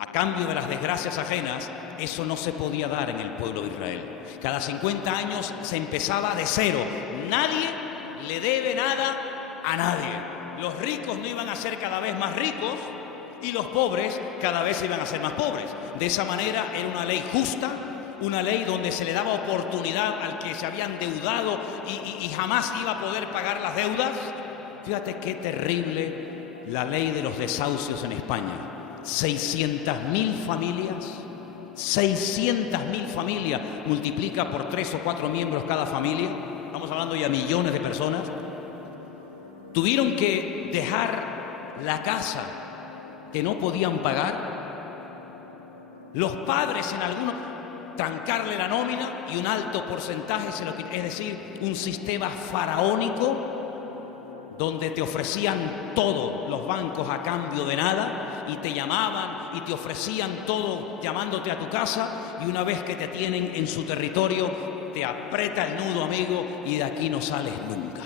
a cambio de las desgracias ajenas, eso no se podía dar en el pueblo de Israel. Cada 50 años se empezaba de cero. Nadie le debe nada a nadie. Los ricos no iban a ser cada vez más ricos y los pobres cada vez iban a ser más pobres. De esa manera era una ley justa, una ley donde se le daba oportunidad al que se había endeudado y jamás iba a poder pagar las deudas. Fíjate qué terrible la ley de los desahucios en España. 600.000 familias, 600.000 familias, multiplica por 3 o 4 miembros cada familia, estamos hablando ya millones de personas, tuvieron que dejar la casa que no podían pagar, los padres en algunos trancarle la nómina y un alto porcentaje se lo quitaron. Es decir, un sistema faraónico donde te ofrecían todo los bancos a cambio de nada, y te llamaban y te ofrecían todo llamándote a tu casa, y una vez que te tienen en su territorio te aprieta el nudo, amigo, y de aquí no sales nunca.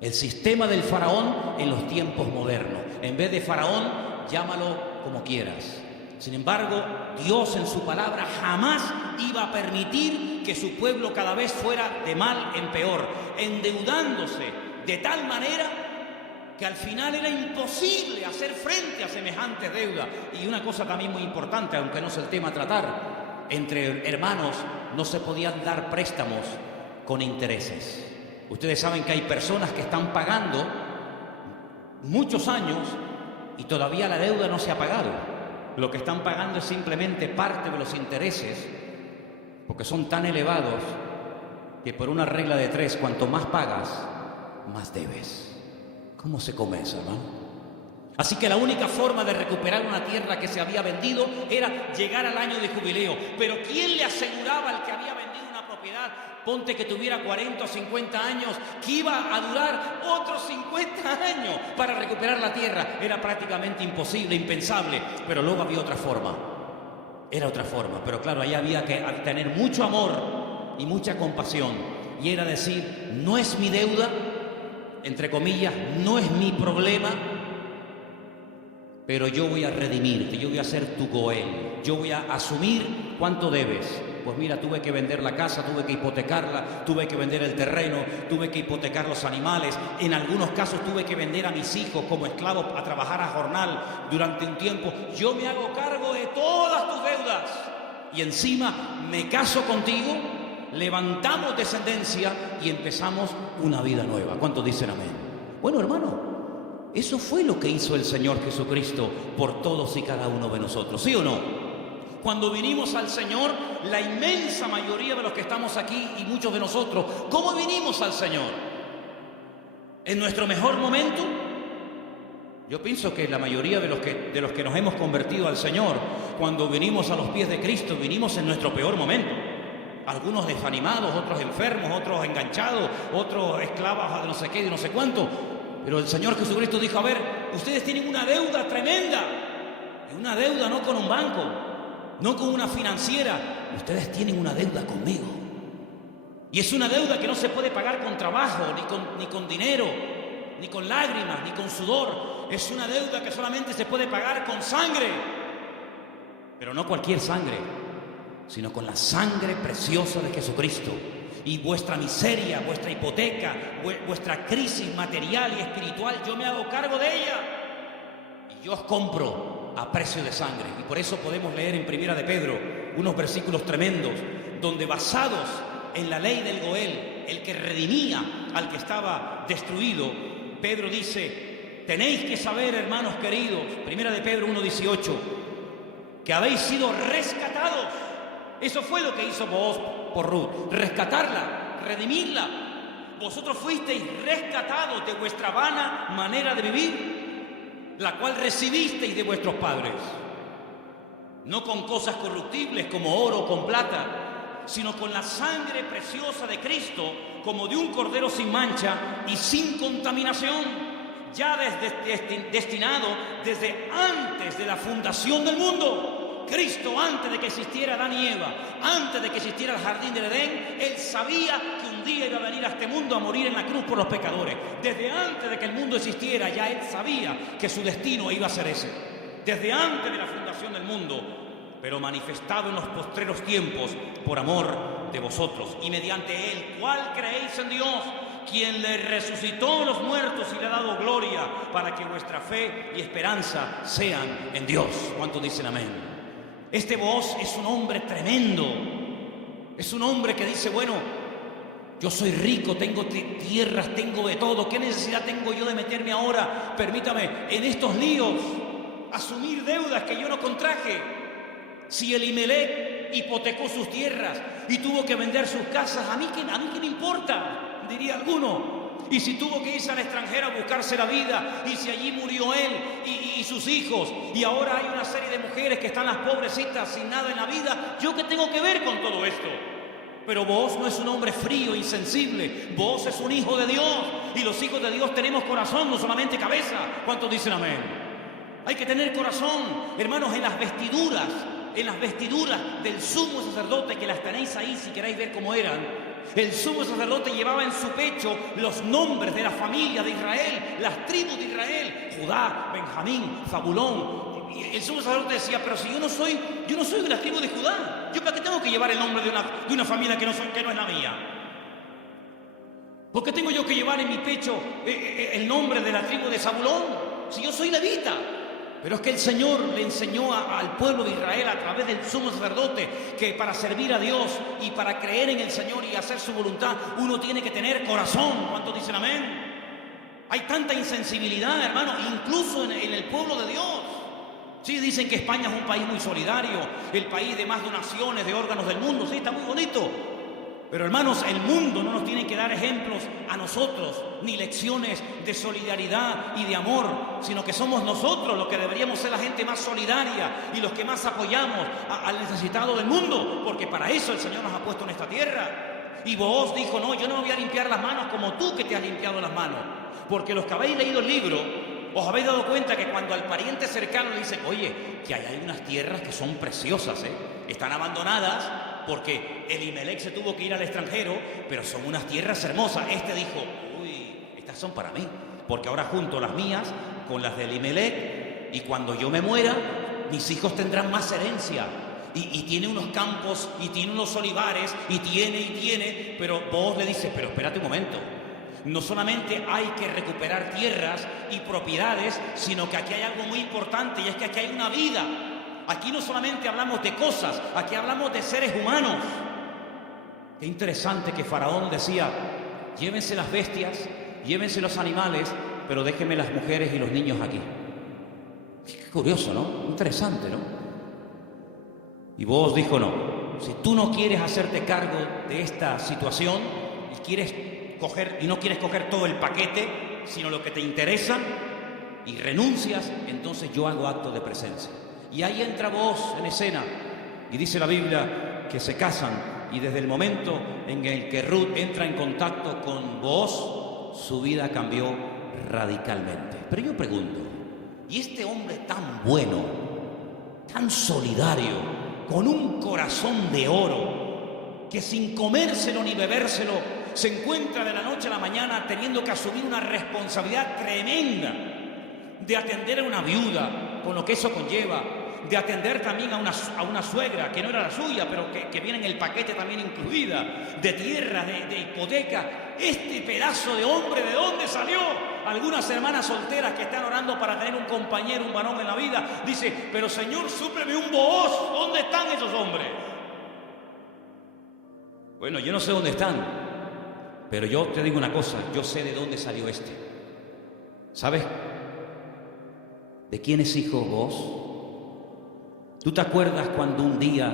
El sistema del faraón en los tiempos modernos. En vez de faraón, llámalo como quieras. Sin embargo, Dios en su palabra jamás iba a permitir que su pueblo cada vez fuera de mal en peor, endeudándose de tal manera que al final era imposible hacer frente a semejantes deudas. Y una cosa también muy importante, aunque no es el tema a tratar, entre hermanos no se podían dar préstamos con intereses. Ustedes saben que hay personas que están pagando muchos años y todavía la deuda no se ha pagado. Lo que están pagando es simplemente parte de los intereses, porque son tan elevados que por una regla de 3, cuanto más pagas, más debes. ¿Cómo se come eso, hermano? Así que la única forma de recuperar una tierra que se había vendido era llegar al año de jubileo. Pero ¿quién le aseguraba al que había vendido una propiedad, ponte que tuviera 40 o 50 años, que iba a durar otros 50 años para recuperar la tierra? Era prácticamente imposible, impensable. Pero luego había otra forma. Era otra forma. Pero claro, ahí había que tener mucho amor y mucha compasión. Y era decir, no es mi deuda, entre comillas, no es mi problema, pero yo voy a redimirte, yo voy a ser tu Goel, yo voy a asumir cuánto debes. Pues mira, tuve que vender la casa, tuve que hipotecarla, tuve que vender el terreno, tuve que hipotecar los animales, en algunos casos tuve que vender a mis hijos como esclavos a trabajar a jornal durante un tiempo. Yo me hago cargo de todas tus deudas y encima me caso contigo, levantamos descendencia y empezamos una vida nueva. ¿Cuántos dicen amén? Bueno, hermano, eso fue lo que hizo el Señor Jesucristo por todos y cada uno de nosotros, ¿sí o no? Cuando vinimos al Señor, la inmensa mayoría de los que estamos aquí y muchos de nosotros, ¿cómo vinimos al Señor? ¿En nuestro mejor momento? Yo pienso que la mayoría de los que nos hemos convertido al Señor, cuando vinimos a los pies de Cristo, vinimos en nuestro peor momento. Algunos desanimados, otros enfermos, otros enganchados, otros esclavos de no sé qué, de no sé cuánto. Pero el Señor Jesucristo dijo, a ver, ustedes tienen una deuda tremenda. Y una deuda no con un banco, no con una financiera. Ustedes tienen una deuda conmigo. Y es una deuda que no se puede pagar con trabajo, ni con dinero, ni con lágrimas, ni con sudor. Es una deuda que solamente se puede pagar con sangre. Pero no cualquier sangre, sino con la sangre preciosa de Jesucristo. Y vuestra miseria, vuestra hipoteca, vuestra crisis material y espiritual, yo me hago cargo de ella. Y yo os compro a precio de sangre. Y por eso podemos leer en Primera de Pedro unos versículos tremendos, donde basados en la ley del Goel, el que redimía al que estaba destruido, Pedro dice, tenéis que saber, hermanos queridos, Primera de Pedro 1:18, que habéis sido rescatados. Eso fue lo que hizo Booz por Ruth, rescatarla, redimirla. Vosotros fuisteis rescatados de vuestra vana manera de vivir, la cual recibisteis de vuestros padres, no con cosas corruptibles como oro o con plata, sino con la sangre preciosa de Cristo, como de un cordero sin mancha y sin contaminación, ya destinado desde antes de la fundación del mundo. Cristo, antes de que existiera Adán y Eva, antes de que existiera el jardín del Edén, Él sabía que un día iba a venir a este mundo a morir en la cruz por los pecadores. Desde antes de que el mundo existiera, ya Él sabía que su destino iba a ser ese. Desde antes de la fundación del mundo, pero manifestado en los postreros tiempos por amor de vosotros, y mediante Él, ¿cuál creéis en Dios? Quien le resucitó a los muertos y le ha dado gloria, para que vuestra fe y esperanza sean en Dios. ¿Cuántos dicen amén? Este Booz es un hombre tremendo. Es un hombre que dice, bueno, yo soy rico, tengo tierras, tengo de todo. ¿Qué necesidad tengo yo de meterme ahora, permítame, en estos líos, asumir deudas que yo no contraje? Si Elimelech hipotecó sus tierras y tuvo que vender sus casas, ¿a mí qué me importa?, diría alguno. Y si tuvo que irse al extranjero a buscarse la vida, y si allí murió él y sus hijos, y ahora hay una serie de mujeres que están las pobrecitas sin nada en la vida, ¿yo qué tengo que ver con todo esto? Pero vos no es un hombre frío, insensible. Vos es un hijo de Dios. Y los hijos de Dios tenemos corazón, no solamente cabeza. ¿Cuántos dicen amén? Hay que tener corazón, hermanos, en las vestiduras del sumo sacerdote, que las tenéis ahí si queréis ver cómo eran. El sumo sacerdote llevaba en su pecho los nombres de la familia de Israel, las tribus de Israel: Judá, Benjamín, Zabulón. Y el sumo sacerdote decía: pero si yo no soy de la tribu de Judá, ¿yo para qué tengo que llevar el nombre de una familia que no es la mía? ¿Por qué tengo yo que llevar en mi pecho el nombre de la tribu de Zabulón si yo soy levita? Pero es que el Señor le enseñó al pueblo de Israel a través del sumo sacerdote que para servir a Dios y para creer en el Señor y hacer su voluntad, uno tiene que tener corazón. ¿Cuántos dicen amén? Hay tanta insensibilidad, hermano, incluso en el pueblo de Dios. Sí, dicen que España es un país muy solidario, el país de más donaciones de órganos del mundo. Sí, está muy bonito. Pero hermanos, el mundo no nos tiene que dar ejemplos a nosotros, ni lecciones de solidaridad y de amor, sino que somos nosotros los que deberíamos ser la gente más solidaria y los que más apoyamos al necesitado del mundo, porque para eso el Señor nos ha puesto en esta tierra. Y vos dijo: no, yo no me voy a limpiar las manos como tú que te has limpiado las manos. Porque los que habéis leído el libro, os habéis dado cuenta que cuando al pariente cercano le dicen: oye, que hay unas tierras que son preciosas, están abandonadas, porque Elimelech se tuvo que ir al extranjero, pero son unas tierras hermosas. Este dijo: uy, estas son para mí, porque ahora junto las mías con las de Elimelech, y cuando yo me muera, mis hijos tendrán más herencia. Y tiene unos campos, y tiene unos olivares, y tiene, pero vos le dices: pero espérate un momento. No solamente hay que recuperar tierras y propiedades, sino que aquí hay algo muy importante, y es que aquí hay una vida. Aquí no solamente hablamos de cosas, aquí hablamos de seres humanos. Qué interesante que Faraón decía: llévense las bestias, llévense los animales, pero déjenme las mujeres y los niños aquí. Qué curioso, ¿no? Interesante, ¿no? Y vos dijo: no, si tú no quieres hacerte cargo de esta situación y no quieres coger todo el paquete, sino lo que te interesa, y renuncias, entonces yo hago acto de presencia. Y ahí entra vos en escena, y dice la Biblia que se casan, y desde el momento en el que Ruth entra en contacto con vos, su vida cambió radicalmente. Pero yo pregunto: ¿y este hombre tan bueno, tan solidario, con un corazón de oro, que sin comérselo ni bebérselo se encuentra de la noche a la mañana teniendo que asumir una responsabilidad tremenda de atender a una viuda, con lo que eso conlleva, de atender también a una suegra que no era la suya, pero que viene en el paquete también incluida, de tierra, de hipoteca? Este pedazo de hombre, ¿de dónde salió? Algunas hermanas solteras que están orando para tener un compañero, un varón en la vida, dice: pero Señor, súpleme un Booz. ¿Dónde están esos hombres? Bueno, yo no sé dónde están, pero yo te digo una cosa: yo sé de dónde salió este. ¿Sabes de quién es hijo vos? ¿Tú te acuerdas cuando un día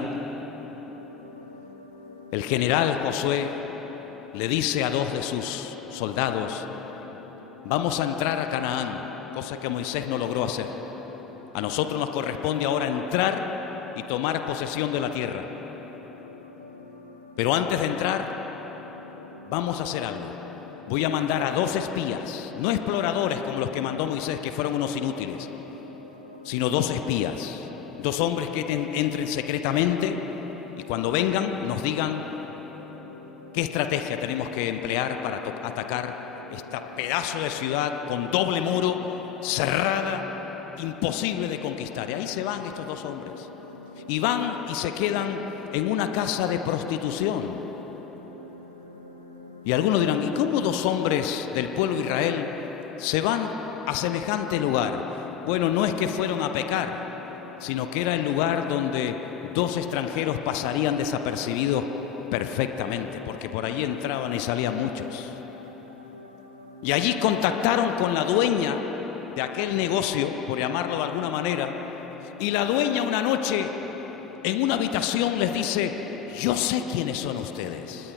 el general Josué le dice a dos de sus soldados: vamos a entrar a Canaán, cosa que Moisés no logró hacer? A nosotros nos corresponde ahora entrar y tomar posesión de la tierra. Pero antes de entrar, vamos a hacer algo. Voy a mandar a 2 espías, no exploradores como los que mandó Moisés, que fueron unos inútiles, sino 2 espías, 2 hombres que entren secretamente, y cuando vengan nos digan qué estrategia tenemos que emplear para atacar este pedazo de ciudad con doble muro, cerrada, imposible de conquistar. Y ahí se van estos 2 hombres, y van y se quedan en una casa de prostitución. Y algunos dirán: ¿y cómo 2 hombres del pueblo de Israel se van a semejante lugar? Bueno, no es que fueron a pecar, sino que era el lugar donde 2 extranjeros pasarían desapercibidos perfectamente, porque por allí entraban y salían muchos. Y allí contactaron con la dueña de aquel negocio, por llamarlo de alguna manera, y la dueña una noche en una habitación les dice: yo sé quiénes son ustedes,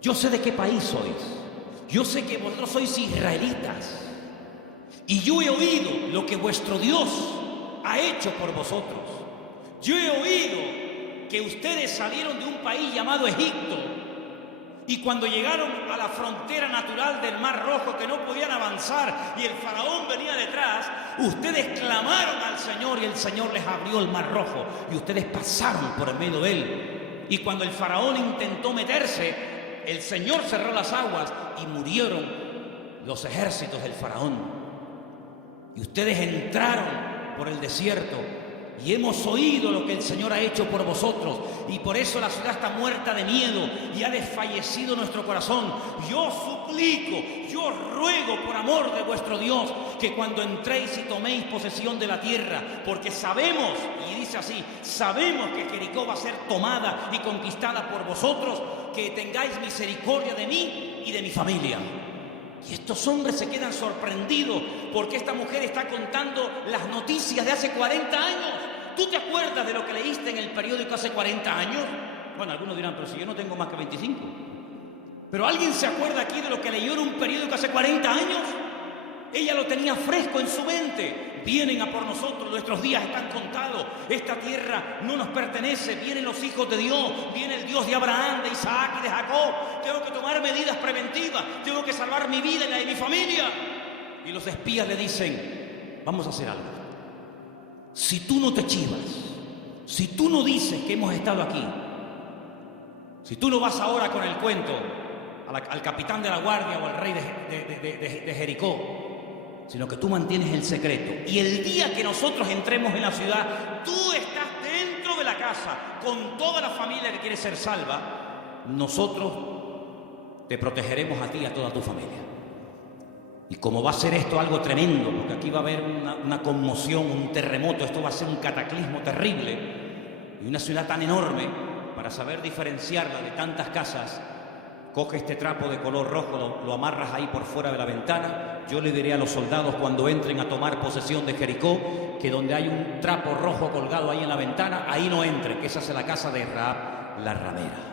yo sé de qué país sois, yo sé que vosotros sois israelitas, y yo he oído lo que vuestro Dios ha hecho por vosotros. Yo he oído que ustedes salieron de un país llamado Egipto y cuando llegaron a la frontera natural del Mar Rojo que no podían avanzar y el faraón venía detrás, ustedes clamaron al Señor y el Señor les abrió el Mar Rojo y ustedes pasaron por el medio de él. Y cuando el faraón intentó meterse, el Señor cerró las aguas y murieron los ejércitos del faraón. Y ustedes entraron por el desierto y hemos oído lo que el Señor ha hecho por vosotros y por eso la ciudad está muerta de miedo y ha desfallecido nuestro corazón. Yo suplico, yo ruego por amor de vuestro Dios que cuando entréis y toméis posesión de la tierra, porque sabemos, y dice así, sabemos que Jericó va a ser tomada y conquistada por vosotros, que tengáis misericordia de mí y de mi familia. Y estos hombres se quedan sorprendidos porque esta mujer está contando las noticias de hace 40 años. ¿Tú te acuerdas de lo que leíste en el periódico hace 40 años? Bueno, algunos dirán, pero si yo no tengo más que 25. ¿Pero alguien se acuerda aquí de lo que leyó en un periódico hace 40 años? Ella lo tenía fresco en su mente. Vienen a por nosotros, nuestros días están contados. Esta tierra no nos pertenece. Vienen los hijos de Dios, viene el Dios de Abraham, de Isaac y de Jacob. Tengo que tomar medidas preventivas, tengo que salvar mi vida y la de mi familia. Y los espías le dicen, vamos a hacer algo. Si tú no te chivas, si tú no dices que hemos estado aquí, si tú no vas ahora con el cuento al capitán de la guardia o al rey de Jericó, sino que tú mantienes el secreto, y el día que nosotros entremos en la ciudad, tú estás dentro de la casa con toda la familia que quiere ser salva, nosotros te protegeremos a ti y a toda tu familia. Y como va a ser esto algo tremendo, porque aquí va a haber una conmoción, un terremoto, esto va a ser un cataclismo terrible, y una ciudad tan enorme, para saber diferenciarla de tantas casas, coge este trapo de color rojo, lo amarras ahí por fuera de la ventana. Yo le diré a los soldados cuando entren a tomar posesión de Jericó, que donde hay un trapo rojo colgado ahí en la ventana, ahí no entren, que esa es la casa de Rahab, la ramera.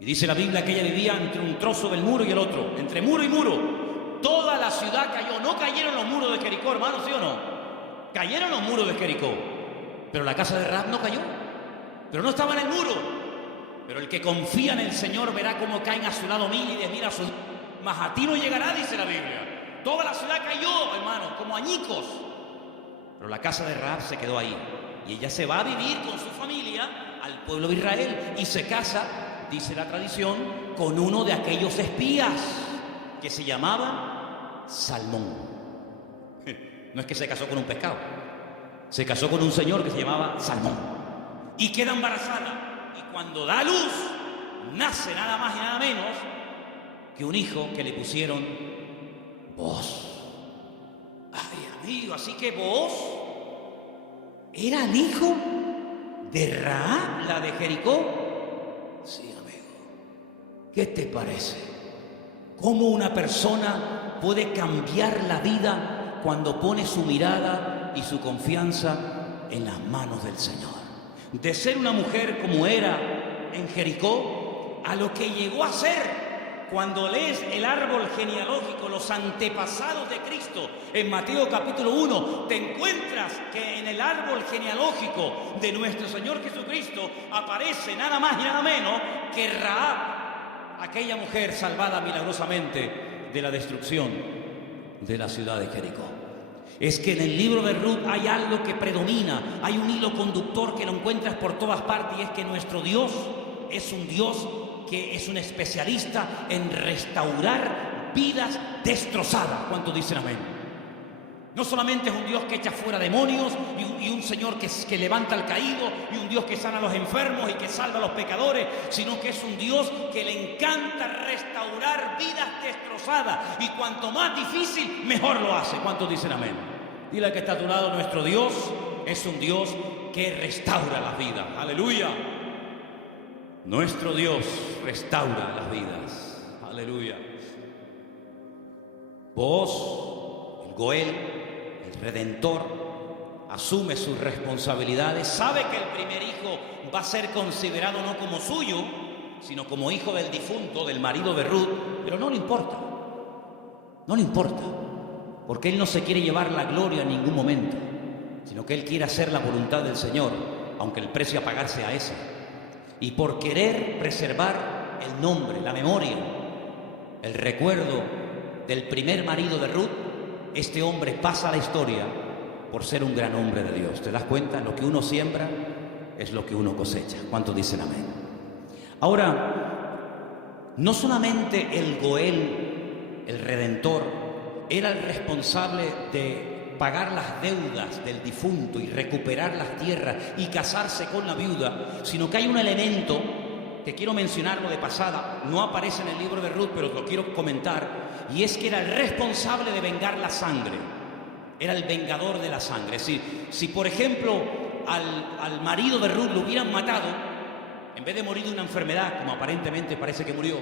Y dice la Biblia que ella vivía entre un trozo del muro y el otro, entre muro y muro. Toda la ciudad cayó, no cayeron los muros de Jericó, hermanos, ¿sí o no? Cayeron los muros de Jericó, pero la casa de Rahab no cayó, pero no estaba en el muro. Pero el que confía en el Señor verá cómo caen a su lado 1000 y 10.000 a su... Mas a ti no llegará, dice la Biblia. Toda la ciudad cayó, hermano, como añicos. Pero la casa de Rahab se quedó ahí. Y ella se va a vivir con su familia al pueblo de Israel. Y se casa, dice la tradición, con uno de aquellos espías que se llamaba Salmón. No es que se casó con un pescado. Se casó con un señor que se llamaba Salmón. Y queda embarazada. Y cuando da luz, nace nada más y nada menos que un hijo que le pusieron Booz. Ay, amigo, así que Booz era el hijo de Rahab, la de Jericó. Sí, amigo. ¿Qué te parece? ¿Cómo una persona puede cambiar la vida cuando pone su mirada y su confianza en las manos del Señor? De ser una mujer como era en Jericó, a lo que llegó a ser cuando lees el árbol genealógico, los antepasados de Cristo, en Mateo capítulo 1, te encuentras que en el árbol genealógico de nuestro Señor Jesucristo aparece nada más y nada menos que Rahab, aquella mujer salvada milagrosamente de la destrucción de la ciudad de Jericó. Es que en el libro de Ruth hay algo que predomina, hay un hilo conductor que lo encuentras por todas partes, y es que nuestro Dios es un Dios que es un especialista en restaurar vidas destrozadas. ¿Cuántos dicen amén? No solamente es un Dios que echa fuera demonios y un Señor que levanta al caído y un Dios que sana a los enfermos y que salva a los pecadores, sino que es un Dios que le encanta restaurar vidas destrozadas, y cuanto más difícil, mejor lo hace. ¿Cuántos dicen amén? Dile al que está a tu lado, nuestro Dios es un Dios que restaura las vidas. ¡Aleluya! Nuestro Dios restaura las vidas. ¡Aleluya! Vos, el Goel, el Redentor, asume sus responsabilidades, sabe que el primer hijo va a ser considerado no como suyo, sino como hijo del difunto, del marido de Ruth, pero no le importa, porque él no se quiere llevar la gloria en ningún momento, sino que él quiere hacer la voluntad del Señor. aunque el precio a pagar sea ese. Y por querer preservar el nombre, la memoria, el recuerdo del primer marido de Ruth, este hombre pasa a la historia por ser un gran hombre de Dios. ¿Te das cuenta? Lo que uno siembra es lo que uno cosecha. ¿Cuántos dicen amén? Ahora, no solamente el Goel, el Redentor, era el responsable de pagar las deudas del difunto y recuperar las tierras y casarse con la viuda, sino que hay un elemento que quiero mencionarlo de pasada, no aparece en el libro de Ruth, pero lo quiero comentar, y es que era el responsable de vengar la sangre, era el vengador de la sangre. Es decir, si por ejemplo al marido de Ruth lo hubieran matado, en vez de morir de una enfermedad, como aparentemente parece que murió,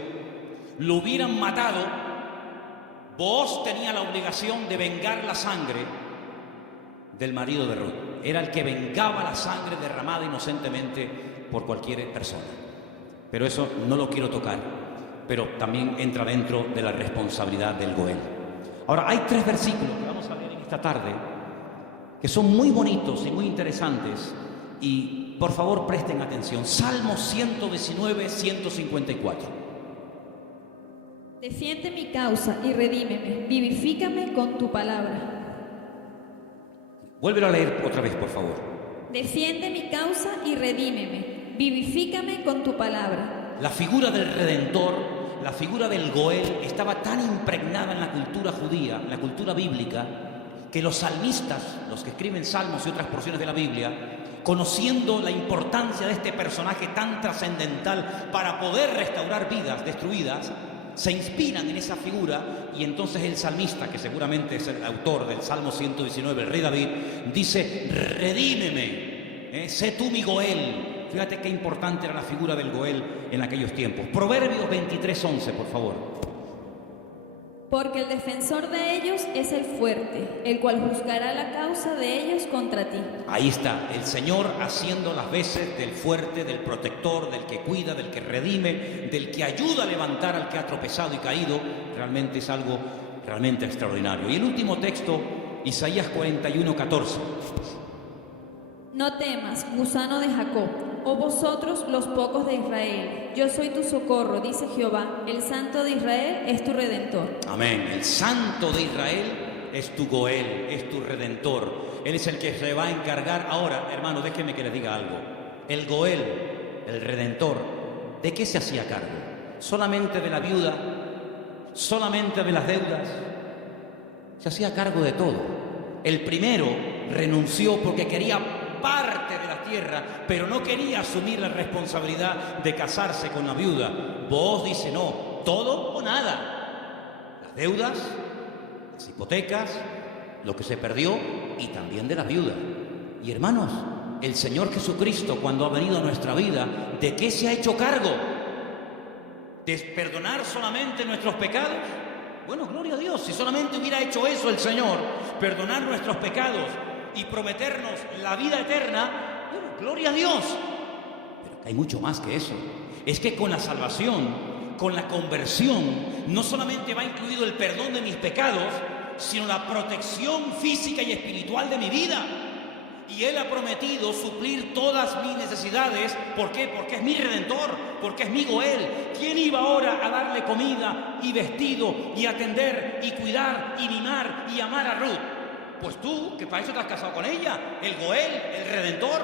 lo hubieran matado, Booz tenía la obligación de vengar la sangre del marido de Ruth. Era el que vengaba la sangre derramada inocentemente por cualquier persona. Pero eso no lo quiero tocar, pero también entra dentro de la responsabilidad del Goel. Ahora, hay 3 versículos que vamos a leer en esta tarde que son muy bonitos y muy interesantes, y por favor presten atención. Salmos 119, 154. Defiende mi causa y redímeme, vivifícame con tu palabra. Vuélvelo a leer otra vez, por favor. Defiende mi causa y redímeme, vivifícame con tu palabra. La figura del Redentor, la figura del Goel, estaba tan impregnada en la cultura judía, en la cultura bíblica, que los salmistas, los que escriben salmos y otras porciones de la Biblia, conociendo la importancia de este personaje tan trascendental para poder restaurar vidas destruidas, se inspiran en esa figura, y entonces el salmista, que seguramente es el autor del Salmo 119, el rey David, dice: redímeme, sé tú mi Goel. Fíjate qué importante era la figura del Goel en aquellos tiempos. Proverbios 23:11, por favor. Porque el defensor de ellos es el fuerte, el cual juzgará la causa de ellos contra ti. Ahí está, el Señor haciendo las veces del fuerte, del protector, del que cuida, del que redime, del que ayuda a levantar al que ha tropezado y caído. Realmente es algo realmente extraordinario. Y el último texto, Isaías 41:14. No temas, gusano de Jacob, oh vosotros los pocos de Israel. Yo soy tu socorro, dice Jehová, el Santo de Israel es tu Redentor. Amén. El Santo de Israel es tu Goel, es tu Redentor. Él es el que se va a encargar. Ahora, hermano, déjenme que les diga algo. El Goel, el Redentor, ¿de qué se hacía cargo? ¿Solamente de la viuda? ¿Solamente de las deudas? Se hacía cargo de todo. El primero renunció porque quería parte de la tierra, pero no quería asumir la responsabilidad de casarse con la viuda. Booz dice: no, todo o nada. Las deudas, las hipotecas, lo que se perdió, y también de la viuda. Y hermanos, el Señor Jesucristo, cuando ha venido a nuestra vida, ¿de qué se ha hecho cargo? ¿De perdonar solamente nuestros pecados? Bueno, gloria a Dios, si solamente hubiera hecho eso el Señor, perdonar nuestros pecados y prometernos la vida eterna, bueno, gloria a Dios. Pero hay mucho más que eso. Es que con la salvación, con la conversión, no solamente va incluido el perdón de mis pecados, sino la protección física y espiritual de mi vida. Y Él ha prometido suplir todas mis necesidades. ¿Por qué? Porque es mi Redentor, porque es mi Goel. ¿Quién iba ahora a darle comida y vestido y atender y cuidar y mimar y amar a Ruth? Pues tú, que para eso te has casado con ella, el Goel, el Redentor.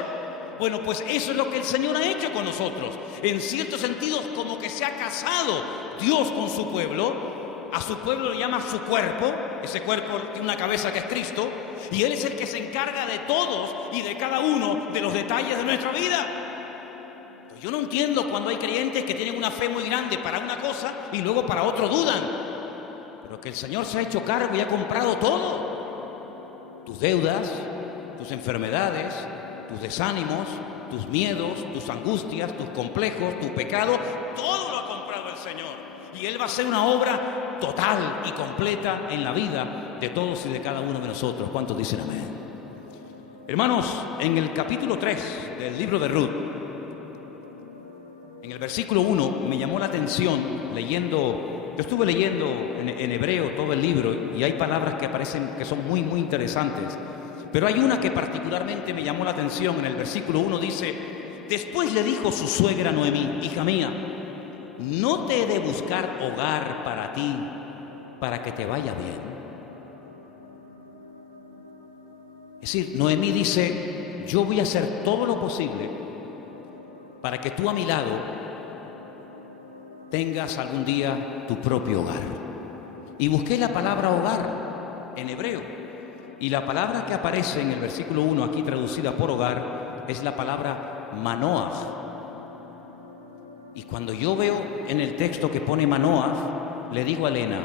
Bueno, pues eso es lo que el Señor ha hecho con nosotros. En ciertos sentidos, como que se ha casado Dios con su pueblo. A su pueblo le llama su cuerpo. Ese cuerpo tiene una cabeza que es Cristo. Y Él es el que se encarga de todos y de cada uno de los detalles de nuestra vida. Pues yo no entiendo cuando hay creyentes que tienen una fe muy grande para una cosa y luego para otro dudan. Pero que el Señor se ha hecho cargo y ha comprado todo. Tus deudas, tus enfermedades, tus desánimos, tus miedos, tus angustias, tus complejos, tu pecado, todo lo ha comprado el Señor. Y Él va a hacer una obra total y completa en la vida de todos y de cada uno de nosotros. ¿Cuántos dicen amén? Hermanos, en el capítulo 3 del libro de Ruth, en el versículo 1, me llamó la atención leyendo. Yo estuve leyendo en hebreo todo el libro y hay palabras que aparecen que son muy, muy interesantes. Pero hay una que particularmente me llamó la atención. En el versículo 1 dice: después le dijo su suegra Noemí: hija mía, ¿no te he de buscar hogar para ti, para que te vaya bien? Es decir, Noemí dice: yo voy a hacer todo lo posible para que tú a mi lado tengas algún día tu propio hogar. Y busqué la palabra hogar en hebreo, y la palabra que aparece en el versículo 1 aquí traducida por hogar es la palabra Manoah. Y cuando yo veo en el texto que pone Manoah, le digo a Elena: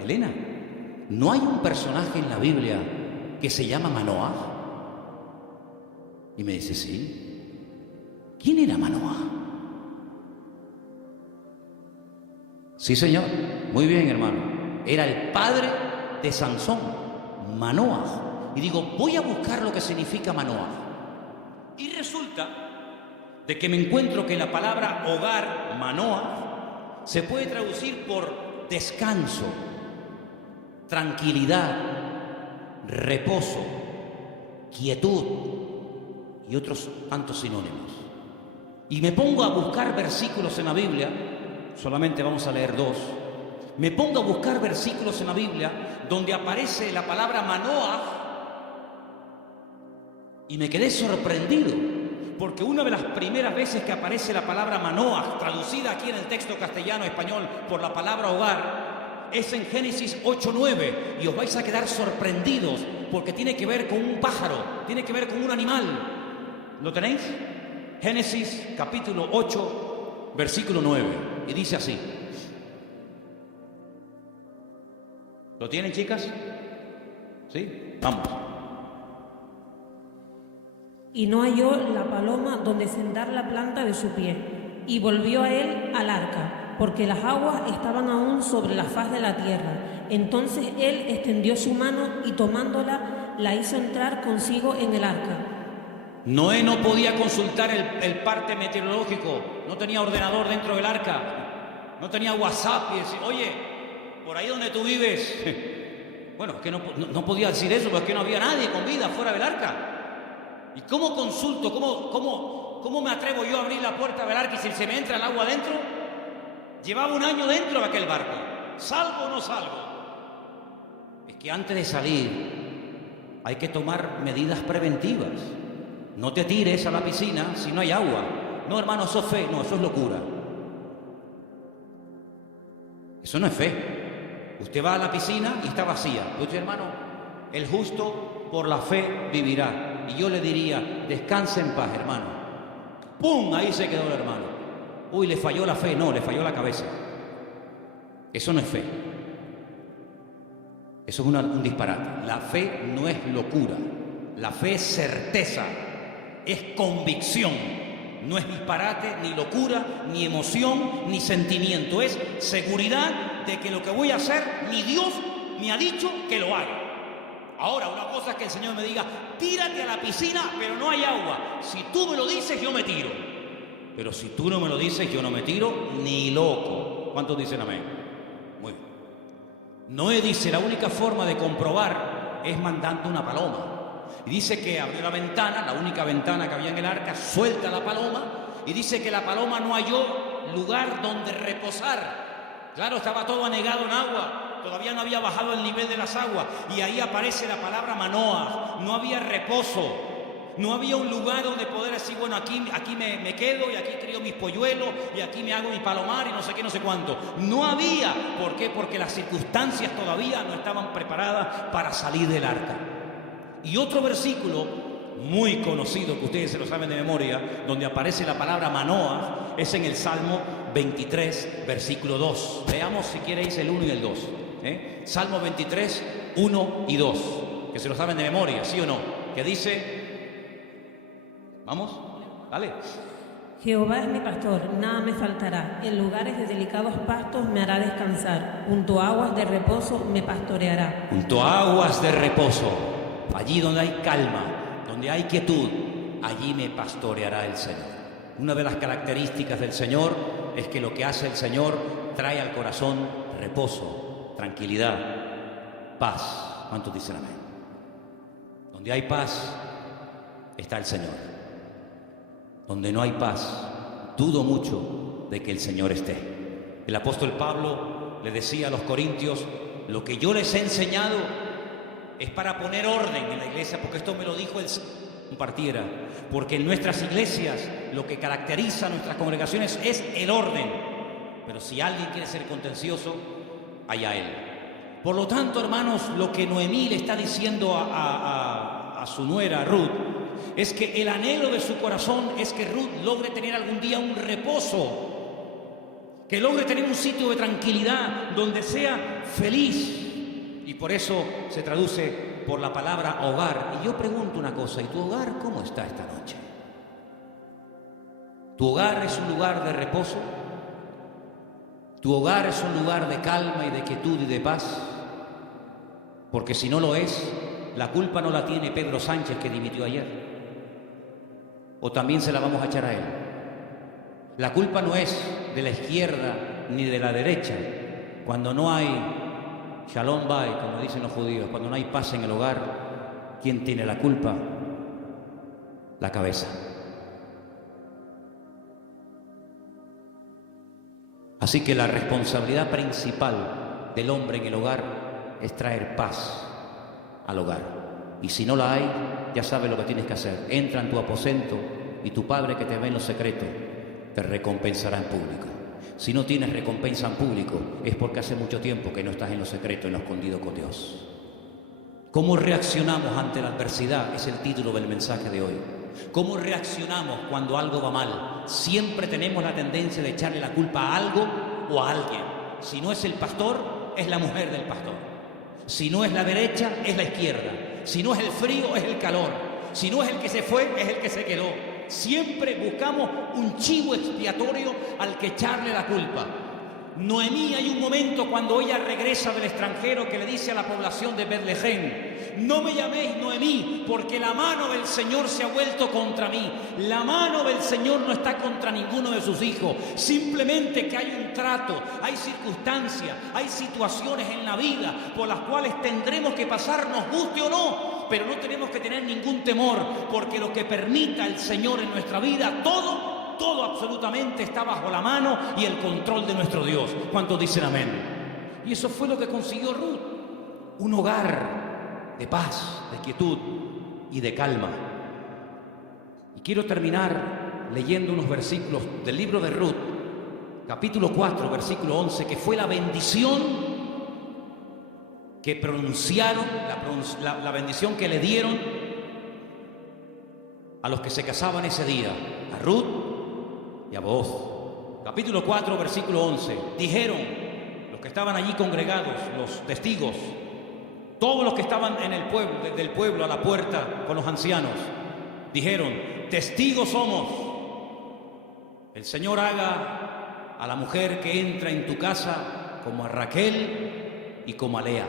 Elena, ¿no hay un personaje en la Biblia que se llama Manoah? Y me dice: sí. ¿Quién era Manoah? Sí, señor. Muy bien, hermano. Era el padre de Sansón, Manoah. Y digo, voy a buscar lo que significa Manoah. Y resulta de que me encuentro que la palabra hogar, Manoah, se puede traducir por descanso, tranquilidad, reposo, quietud y otros tantos sinónimos. Y me pongo a buscar versículos en la Biblia, solamente vamos a leer 2. Me pongo a buscar versículos en la Biblia donde aparece la palabra Manoah y me quedé sorprendido, porque una de las primeras veces que aparece la palabra Manoah, traducida aquí en el texto castellano-español por la palabra hogar, es en Génesis 8:9, y os vais a quedar sorprendidos porque tiene que ver con un pájaro, tiene que ver con un animal. ¿Lo tenéis? Génesis capítulo 8, versículo 9, y dice así. ¿Lo tienen, chicas? ¿Sí? Vamos. Y no halló la paloma donde sentar la planta de su pie, y volvió a él al arca, porque las aguas estaban aún sobre la faz de la tierra. Entonces él extendió su mano y tomándola, la hizo entrar consigo en el arca. Noé no podía consultar el parte meteorológico, no tenía ordenador dentro del arca, no tenía WhatsApp y decir: oye, por ahí donde tú vives. Bueno, es que no podía decir eso, porque es que no había nadie con vida fuera del arca. ¿Y cómo consulto? ¿Cómo me atrevo yo a abrir la puerta del arca y si se me entra el agua dentro? Llevaba un año dentro de aquel barco. ¿Salgo o no salgo? Es que antes de salir hay que tomar medidas preventivas. No te tires a la piscina si no hay agua. No, hermano, eso es fe. No, eso es locura. Eso no es fe. Usted va a la piscina y está vacía. Usted, hermano, el justo por la fe vivirá. Y yo le diría: descanse en paz, hermano. ¡Pum! Ahí se quedó el hermano. Uy, le falló la fe. No, le falló la cabeza. Eso no es fe. Eso es un disparate. La fe no es locura. La fe es certeza, es convicción. No es disparate, ni locura, ni emoción, ni sentimiento. Es seguridad de que lo que voy a hacer, mi Dios me ha dicho que lo haga. Ahora, una cosa es que el Señor me diga: tírate a la piscina, pero no hay agua. Si tú me lo dices, yo me tiro. Pero si tú no me lo dices, yo no me tiro ni loco. ¿Cuántos dicen amén? Muy bien. Noé dice: la única forma de comprobar es mandando una paloma. Y dice que abrió la ventana, la única ventana que había en el arca, suelta la paloma, y dice que la paloma no halló lugar donde reposar. Claro, estaba todo anegado en agua, todavía no había bajado el nivel de las aguas, y ahí aparece la palabra Manoah. No había reposo, no había un lugar donde poder decir: bueno, aquí me quedo, y aquí crío mis polluelos, y aquí me hago mi palomar, y no sé qué, no sé cuánto. No había. ¿Por qué? Porque las circunstancias todavía no estaban preparadas para salir del arca. Y otro versículo muy conocido, que ustedes se lo saben de memoria, donde aparece la palabra Manoah, es en el Salmo 23, versículo 2. Veamos si queréis el 1 y el 2. Salmo 23, 1 y 2. Que se lo saben de memoria, ¿sí o no? Que dice... ¿Vamos? Dale. Jehová es mi pastor, nada me faltará. En lugares de delicados pastos me hará descansar. Junto a aguas de reposo me pastoreará. Junto a aguas de reposo. Allí donde hay calma, donde hay quietud, allí me pastoreará el Señor. Una de las características del Señor es que lo que hace el Señor trae al corazón reposo, tranquilidad, paz. ¿Cuántos dicen amén? Donde hay paz está el Señor. Donde no hay paz, dudo mucho de que el Señor esté. El apóstol Pablo le decía a los corintios: lo que yo les he enseñado es para poner orden en la iglesia, porque esto me lo dijo el Señor, compartiera, porque en nuestras iglesias lo que caracteriza a nuestras congregaciones es el orden. Pero si alguien quiere ser contencioso, allá él. Por lo tanto, hermanos, lo que Noemí le está diciendo a su nuera Ruth es que el anhelo de su corazón es que Ruth logre tener algún día un reposo, que logre tener un sitio de tranquilidad donde sea feliz. Y por eso se traduce por la palabra hogar. Y yo pregunto una cosa: ¿y tu hogar cómo está esta noche? ¿Tu hogar es un lugar de reposo? ¿Tu hogar es un lugar de calma y de quietud y de paz? Porque si no lo es, la culpa no la tiene Pedro Sánchez, que dimitió ayer. ¿O también se la vamos a echar a él? La culpa no es de la izquierda ni de la derecha. Cuando no hay Shalom Bay, como dicen los judíos, cuando no hay paz en el hogar, ¿quién tiene la culpa? La cabeza. Así que la responsabilidad principal del hombre en el hogar es traer paz al hogar. Y si no la hay, ya sabes lo que tienes que hacer. Entra en tu aposento y tu Padre que te ve en lo secreto te recompensará en público. Si no tienes recompensa en público, es porque hace mucho tiempo que no estás en lo secreto, en lo escondido con Dios. ¿Cómo reaccionamos ante la adversidad? Es el título del mensaje de hoy. ¿Cómo reaccionamos cuando algo va mal? Siempre tenemos la tendencia de echarle la culpa a algo o a alguien. Si no es el pastor, es la mujer del pastor. Si no es la derecha, es la izquierda. Si no es el frío, es el calor. Si no es el que se fue, es el que se quedó. Siempre buscamos un chivo expiatorio al que echarle la culpa. Noemí, hay un momento cuando ella regresa del extranjero que le dice a la población de Betlehem: no me llaméis Noemí, porque la mano del Señor se ha vuelto contra mí. La mano del Señor no está contra ninguno de sus hijos. Simplemente que hay un trato, hay circunstancias, hay situaciones en la vida por las cuales tendremos que pasar, nos guste o no. Pero no tenemos que tener ningún temor, porque lo que permita el Señor en nuestra vida, todo absolutamente está bajo la mano y el control de nuestro Dios. ¿Cuántos dicen amén? Y eso fue lo que consiguió Ruth: un hogar de paz, de quietud y de calma. Y quiero terminar leyendo unos versículos del libro de Ruth, capítulo 4, versículo 11, que fue la bendición que pronunciaron, la bendición que le dieron a los que se casaban ese día, a Ruth y a Booz. Capítulo 4, versículo 11. Dijeron los que estaban allí congregados, los testigos, todos los que estaban en el pueblo, desde el pueblo a la puerta con los ancianos, dijeron: testigos somos. El Señor haga a la mujer que entra en tu casa como a Raquel y como a Lea,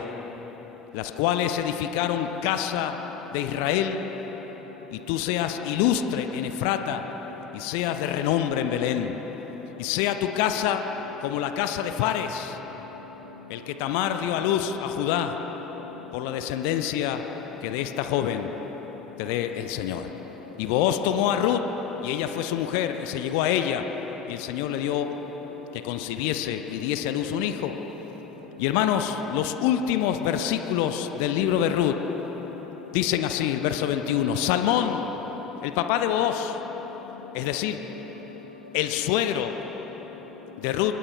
las cuales edificaron casa de Israel, y tú seas ilustre en Efrata y seas de renombre en Belén, y sea tu casa como la casa de Fares, el que Tamar dio a luz a Judá, por la descendencia que de esta joven te dé el Señor. Y Booz tomó a Ruth y ella fue su mujer, y se llegó a ella, y el Señor le dio que concibiese y diese a luz un hijo. Y hermanos, los últimos versículos del libro de Ruth dicen así, verso 21: Salmón, el papá de Booz, es decir, el suegro de Ruth,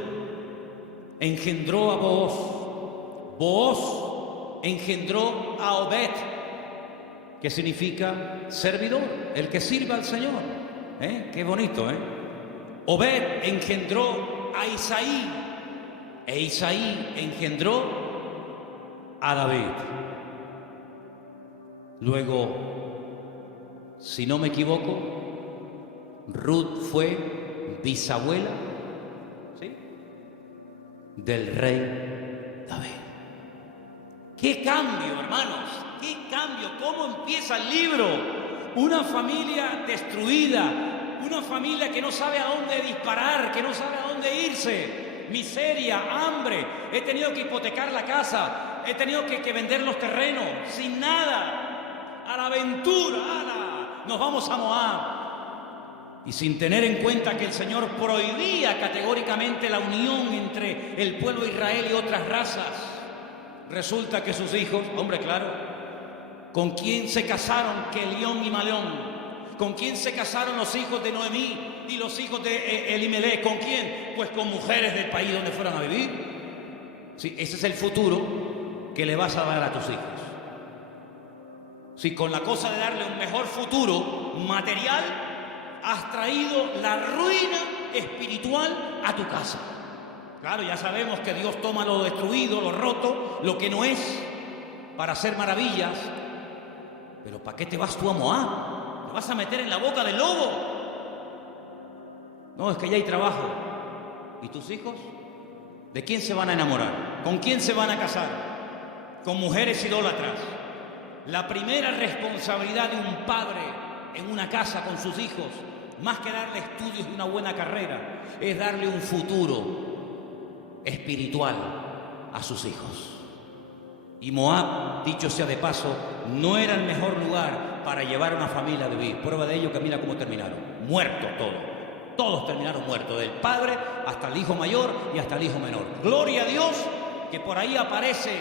engendró a Booz. Booz engendró a Obed, que significa servidor, el que sirva al Señor. Qué bonito, Obed engendró a Isaí, e Isaí engendró a David. Luego, si no me equivoco, Ruth fue bisabuela, ¿sí?, del rey David. ¡Qué cambio, hermanos! ¡Qué cambio! ¿Cómo empieza el libro? Una familia destruida, una familia que no sabe a dónde disparar, que no sabe a dónde irse. Miseria, hambre, he tenido que hipotecar la casa, he tenido que vender los terrenos, sin nada. a la aventura, nos vamos a Moab. Y sin tener en cuenta que el Señor prohibía categóricamente la unión entre el pueblo de Israel y otras razas, resulta que sus hijos, hombre, claro, ¿con quién se casaron Kelión y Maleón? ¿Con quién se casaron los hijos de Noemí y los hijos de Elimelech? ¿Con quién? Pues con mujeres del país donde fueran a vivir. Sí, ese es el futuro que le vas a dar a tus hijos. Si con la cosa de darle un mejor futuro material, has traído la ruina espiritual a tu casa. Claro, ya sabemos que Dios toma lo destruido, lo roto, lo que no es, para hacer maravillas. Pero ¿para qué te vas tú a Moab? ¿Te vas a meter en la boca del lobo? No, es que ya hay trabajo. ¿Y tus hijos? ¿De quién se van a enamorar? ¿Con quién se van a casar? Con mujeres idólatras. La primera responsabilidad de un padre en una casa con sus hijos, más que darle estudios y una buena carrera, es darle un futuro espiritual a sus hijos. Y Moab, dicho sea de paso, no era el mejor lugar para llevar a una familia a vivir. Prueba de ello que mira cómo terminaron. Muertos todos. Todos terminaron muertos, del padre hasta el hijo mayor y hasta el hijo menor. Gloria a Dios que por ahí aparece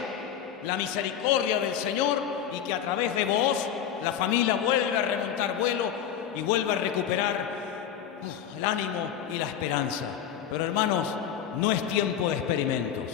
la misericordia del Señor y que a través de Booz la familia vuelve a remontar vuelo y vuelve a recuperar el ánimo y la esperanza. Pero hermanos, no es tiempo de experimentos.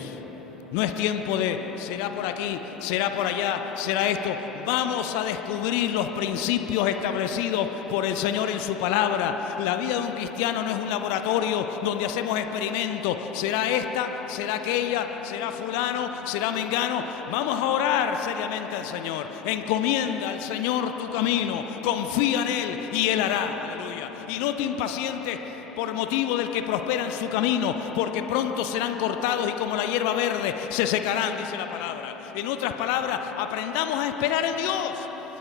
No es tiempo de será por aquí, será por allá, será esto. Vamos a descubrir los principios establecidos por el Señor en su palabra. La vida de un cristiano no es un laboratorio donde hacemos experimentos. Será esta, será aquella, será fulano, será mengano. Vamos a orar seriamente al Señor. Encomienda al Señor tu camino, confía en Él y Él hará. Aleluya. Y no te impacientes por motivo del que prospera en su camino, porque pronto serán cortados y como la hierba verde se secarán, dice la palabra. En otras palabras, aprendamos a esperar en Dios.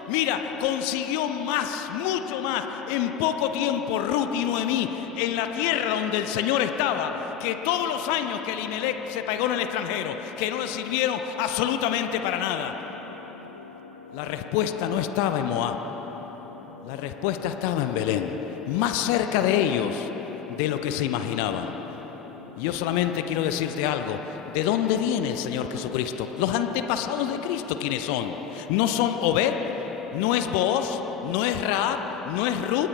Mira, consiguió más, mucho más, en poco tiempo Ruth y Noemí en la tierra donde el Señor estaba, que todos los años que Elimelech se pegó en el extranjero, que no le sirvieron absolutamente para nada. La respuesta no estaba en Moab, la respuesta estaba en Belén, más cerca de ellos de lo que se imaginaban. Yo solamente quiero decirte algo. ¿De dónde viene el Señor Jesucristo? Los antepasados de Cristo, ¿quiénes son? ¿No son Obed? ¿No es Booz? ¿No es Rahab? ¿No es Ruth?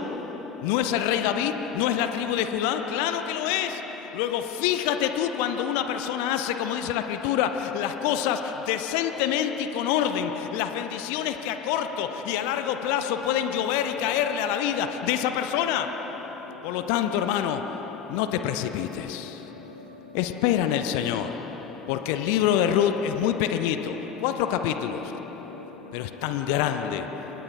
¿No es el rey David? ¿No es la tribu de Judá? ¡Claro que lo es! Luego fíjate tú cuando una persona hace, como dice la Escritura, las cosas decentemente y con orden, las bendiciones que a corto y a largo plazo pueden llover y caerle a la vida de esa persona. Por lo tanto, hermano, no te precipites. Espera en el Señor, porque el libro de Ruth es muy pequeñito, 4 capítulos, pero es tan grande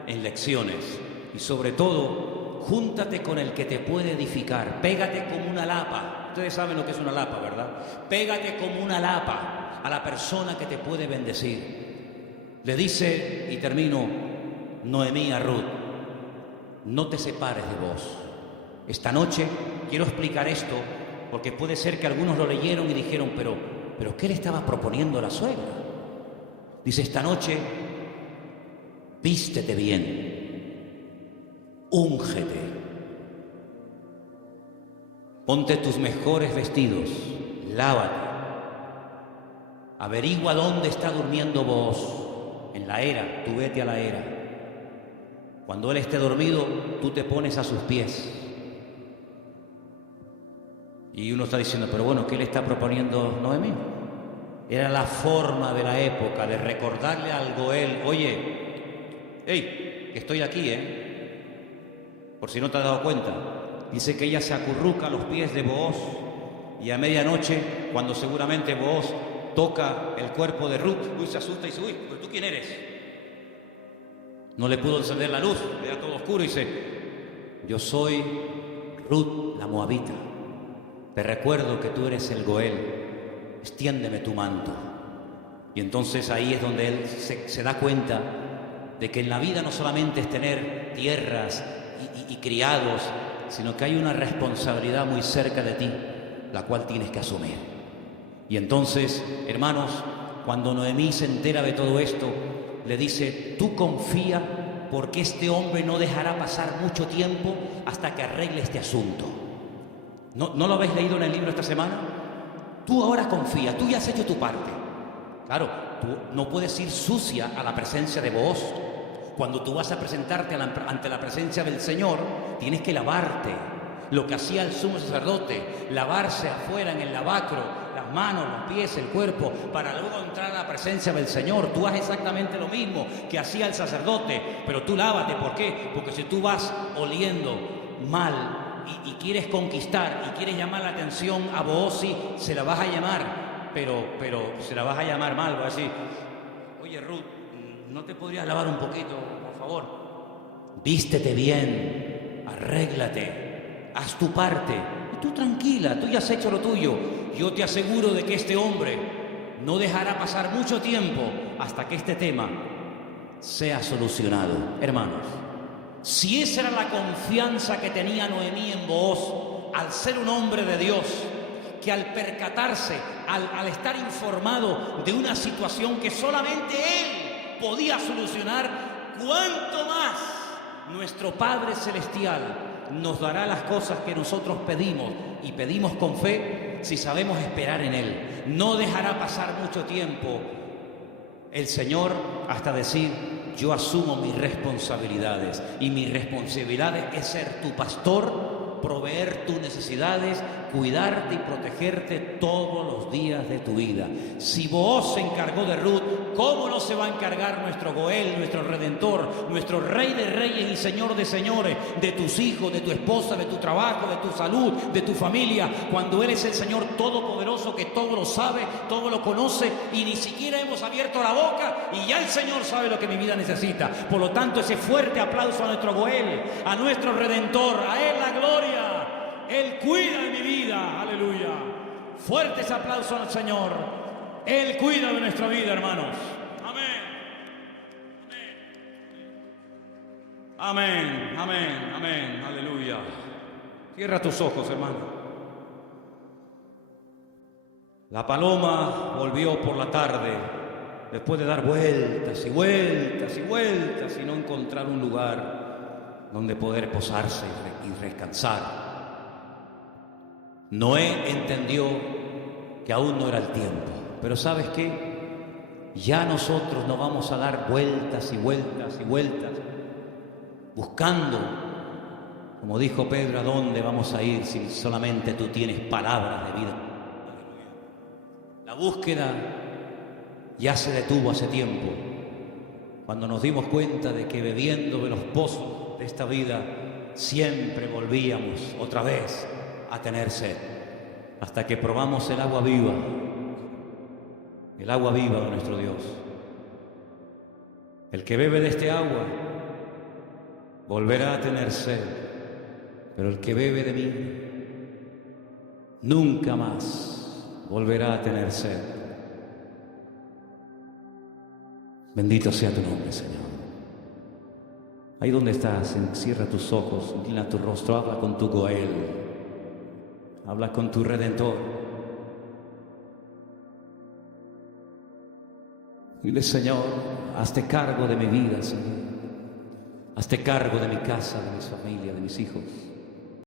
en lecciones. Y sobre todo, júntate con el que te puede edificar. Pégate como una lapa. Ustedes saben lo que es una lapa, ¿verdad? Pégate como una lapa a la persona que te puede bendecir. Le dice, y termino, Noemí a Ruth: no te separes de vos. Esta noche quiero explicar esto porque puede ser que algunos lo leyeron y dijeron, pero ¿qué le estaba proponiendo la suegra? Dice, esta noche vístete bien, úngete, ponte tus mejores vestidos, lávate, averigua dónde está durmiendo Booz, en la era, tú vete a la era. Cuando él esté dormido, tú te pones a sus pies. Y uno está diciendo, pero bueno, ¿qué le está proponiendo Noemí? Era la forma de la época de recordarle al Goel, oye, hey, que estoy aquí, por si no te has dado cuenta. Dice que ella se acurruca a los pies de Booz y a medianoche, cuando seguramente Booz toca el cuerpo de Ruth se asusta y dice, uy, ¿pero tú quién eres? No le pudo encender la luz, era todo oscuro y dice, yo soy Ruth la Moabita. Te recuerdo que tú eres el Goel, extiéndeme tu manto. Y entonces ahí es donde él se da cuenta de que en la vida no solamente es tener tierras y criados, sino que hay una responsabilidad muy cerca de ti, la cual tienes que asumir. Y entonces, hermanos, cuando Noemí se entera de todo esto, le dice, tú confía porque este hombre no dejará pasar mucho tiempo hasta que arregle este asunto. ¿No lo habéis leído en el libro esta semana? Tú ahora confía, tú ya has hecho tu parte. Claro, tú no puedes ir sucia a la presencia de Booz. Cuando tú vas a presentarte ante la presencia del Señor, tienes que lavarte. Lo que hacía el sumo sacerdote, lavarse afuera en el lavacro, las manos, los pies, el cuerpo, para luego entrar a la presencia del Señor. Tú haces exactamente lo mismo que hacía el sacerdote, pero tú lávate. ¿Por qué? Porque si tú vas oliendo mal y quieres conquistar y quieres llamar la atención a Booz, se la vas a llamar, pero se la vas a llamar mal. Vas a decir: oye, Ruth, ¿no te podrías lavar un poquito, por favor? Vístete bien, arréglate, haz tu parte. Y tú tranquila, tú ya has hecho lo tuyo. Yo te aseguro de que este hombre no dejará pasar mucho tiempo hasta que este tema sea solucionado. Hermanos, si esa era la confianza que tenía Noemí en Booz, al ser un hombre de Dios, que al percatarse, al estar informado de una situación que solamente él podía solucionar, ¿cuánto más nuestro Padre Celestial nos dará las cosas que nosotros pedimos, y pedimos con fe, si sabemos esperar en Él? No dejará pasar mucho tiempo el Señor hasta decir: yo asumo mis responsabilidades, y mi responsabilidad es ser tu pastor, proveer tus necesidades, cuidarte y protegerte todos los días de tu vida. Si Booz se encargó de Ruth, ¿cómo no se va a encargar nuestro Goel, nuestro Redentor, nuestro Rey de Reyes y Señor de Señores, de tus hijos, de tu esposa, de tu trabajo, de tu salud, de tu familia, cuando Él es el Señor Todopoderoso, que todo lo sabe, todo lo conoce, y ni siquiera hemos abierto la boca y ya el Señor sabe lo que mi vida necesita? Por lo tanto, ese fuerte aplauso a nuestro Goel, a nuestro Redentor, a Él la gloria. Él cuida de mi vida, aleluya. Fuerte ese aplauso al Señor. Él cuida de nuestra vida, hermanos. Amén. Amén, amén, amén, aleluya. Cierra tus ojos, hermano. La paloma volvió por la tarde, después de dar vueltas y vueltas y vueltas y no encontrar un lugar donde poder posarse y descansar. Noé entendió que aún no era el tiempo, pero ¿sabes qué? Ya nosotros no vamos a dar vueltas y vueltas y vueltas buscando, como dijo Pedro, ¿a dónde vamos a ir si solamente tú tienes palabras de vida? La búsqueda ya se detuvo hace tiempo, cuando nos dimos cuenta de que bebiendo de los pozos de esta vida siempre volvíamos otra vez a tener sed, hasta que probamos el agua viva de nuestro Dios. El que bebe de este agua volverá a tener sed, pero el que bebe de mí nunca más volverá a tener sed. Bendito sea tu nombre, Señor. Ahí donde estás, cierra tus ojos, inclina tu rostro, habla con tu Goel. Habla con tu Redentor. Dile: Señor, hazte cargo de mi vida, Señor. Hazte cargo de mi casa, de mi familia, de mis hijos.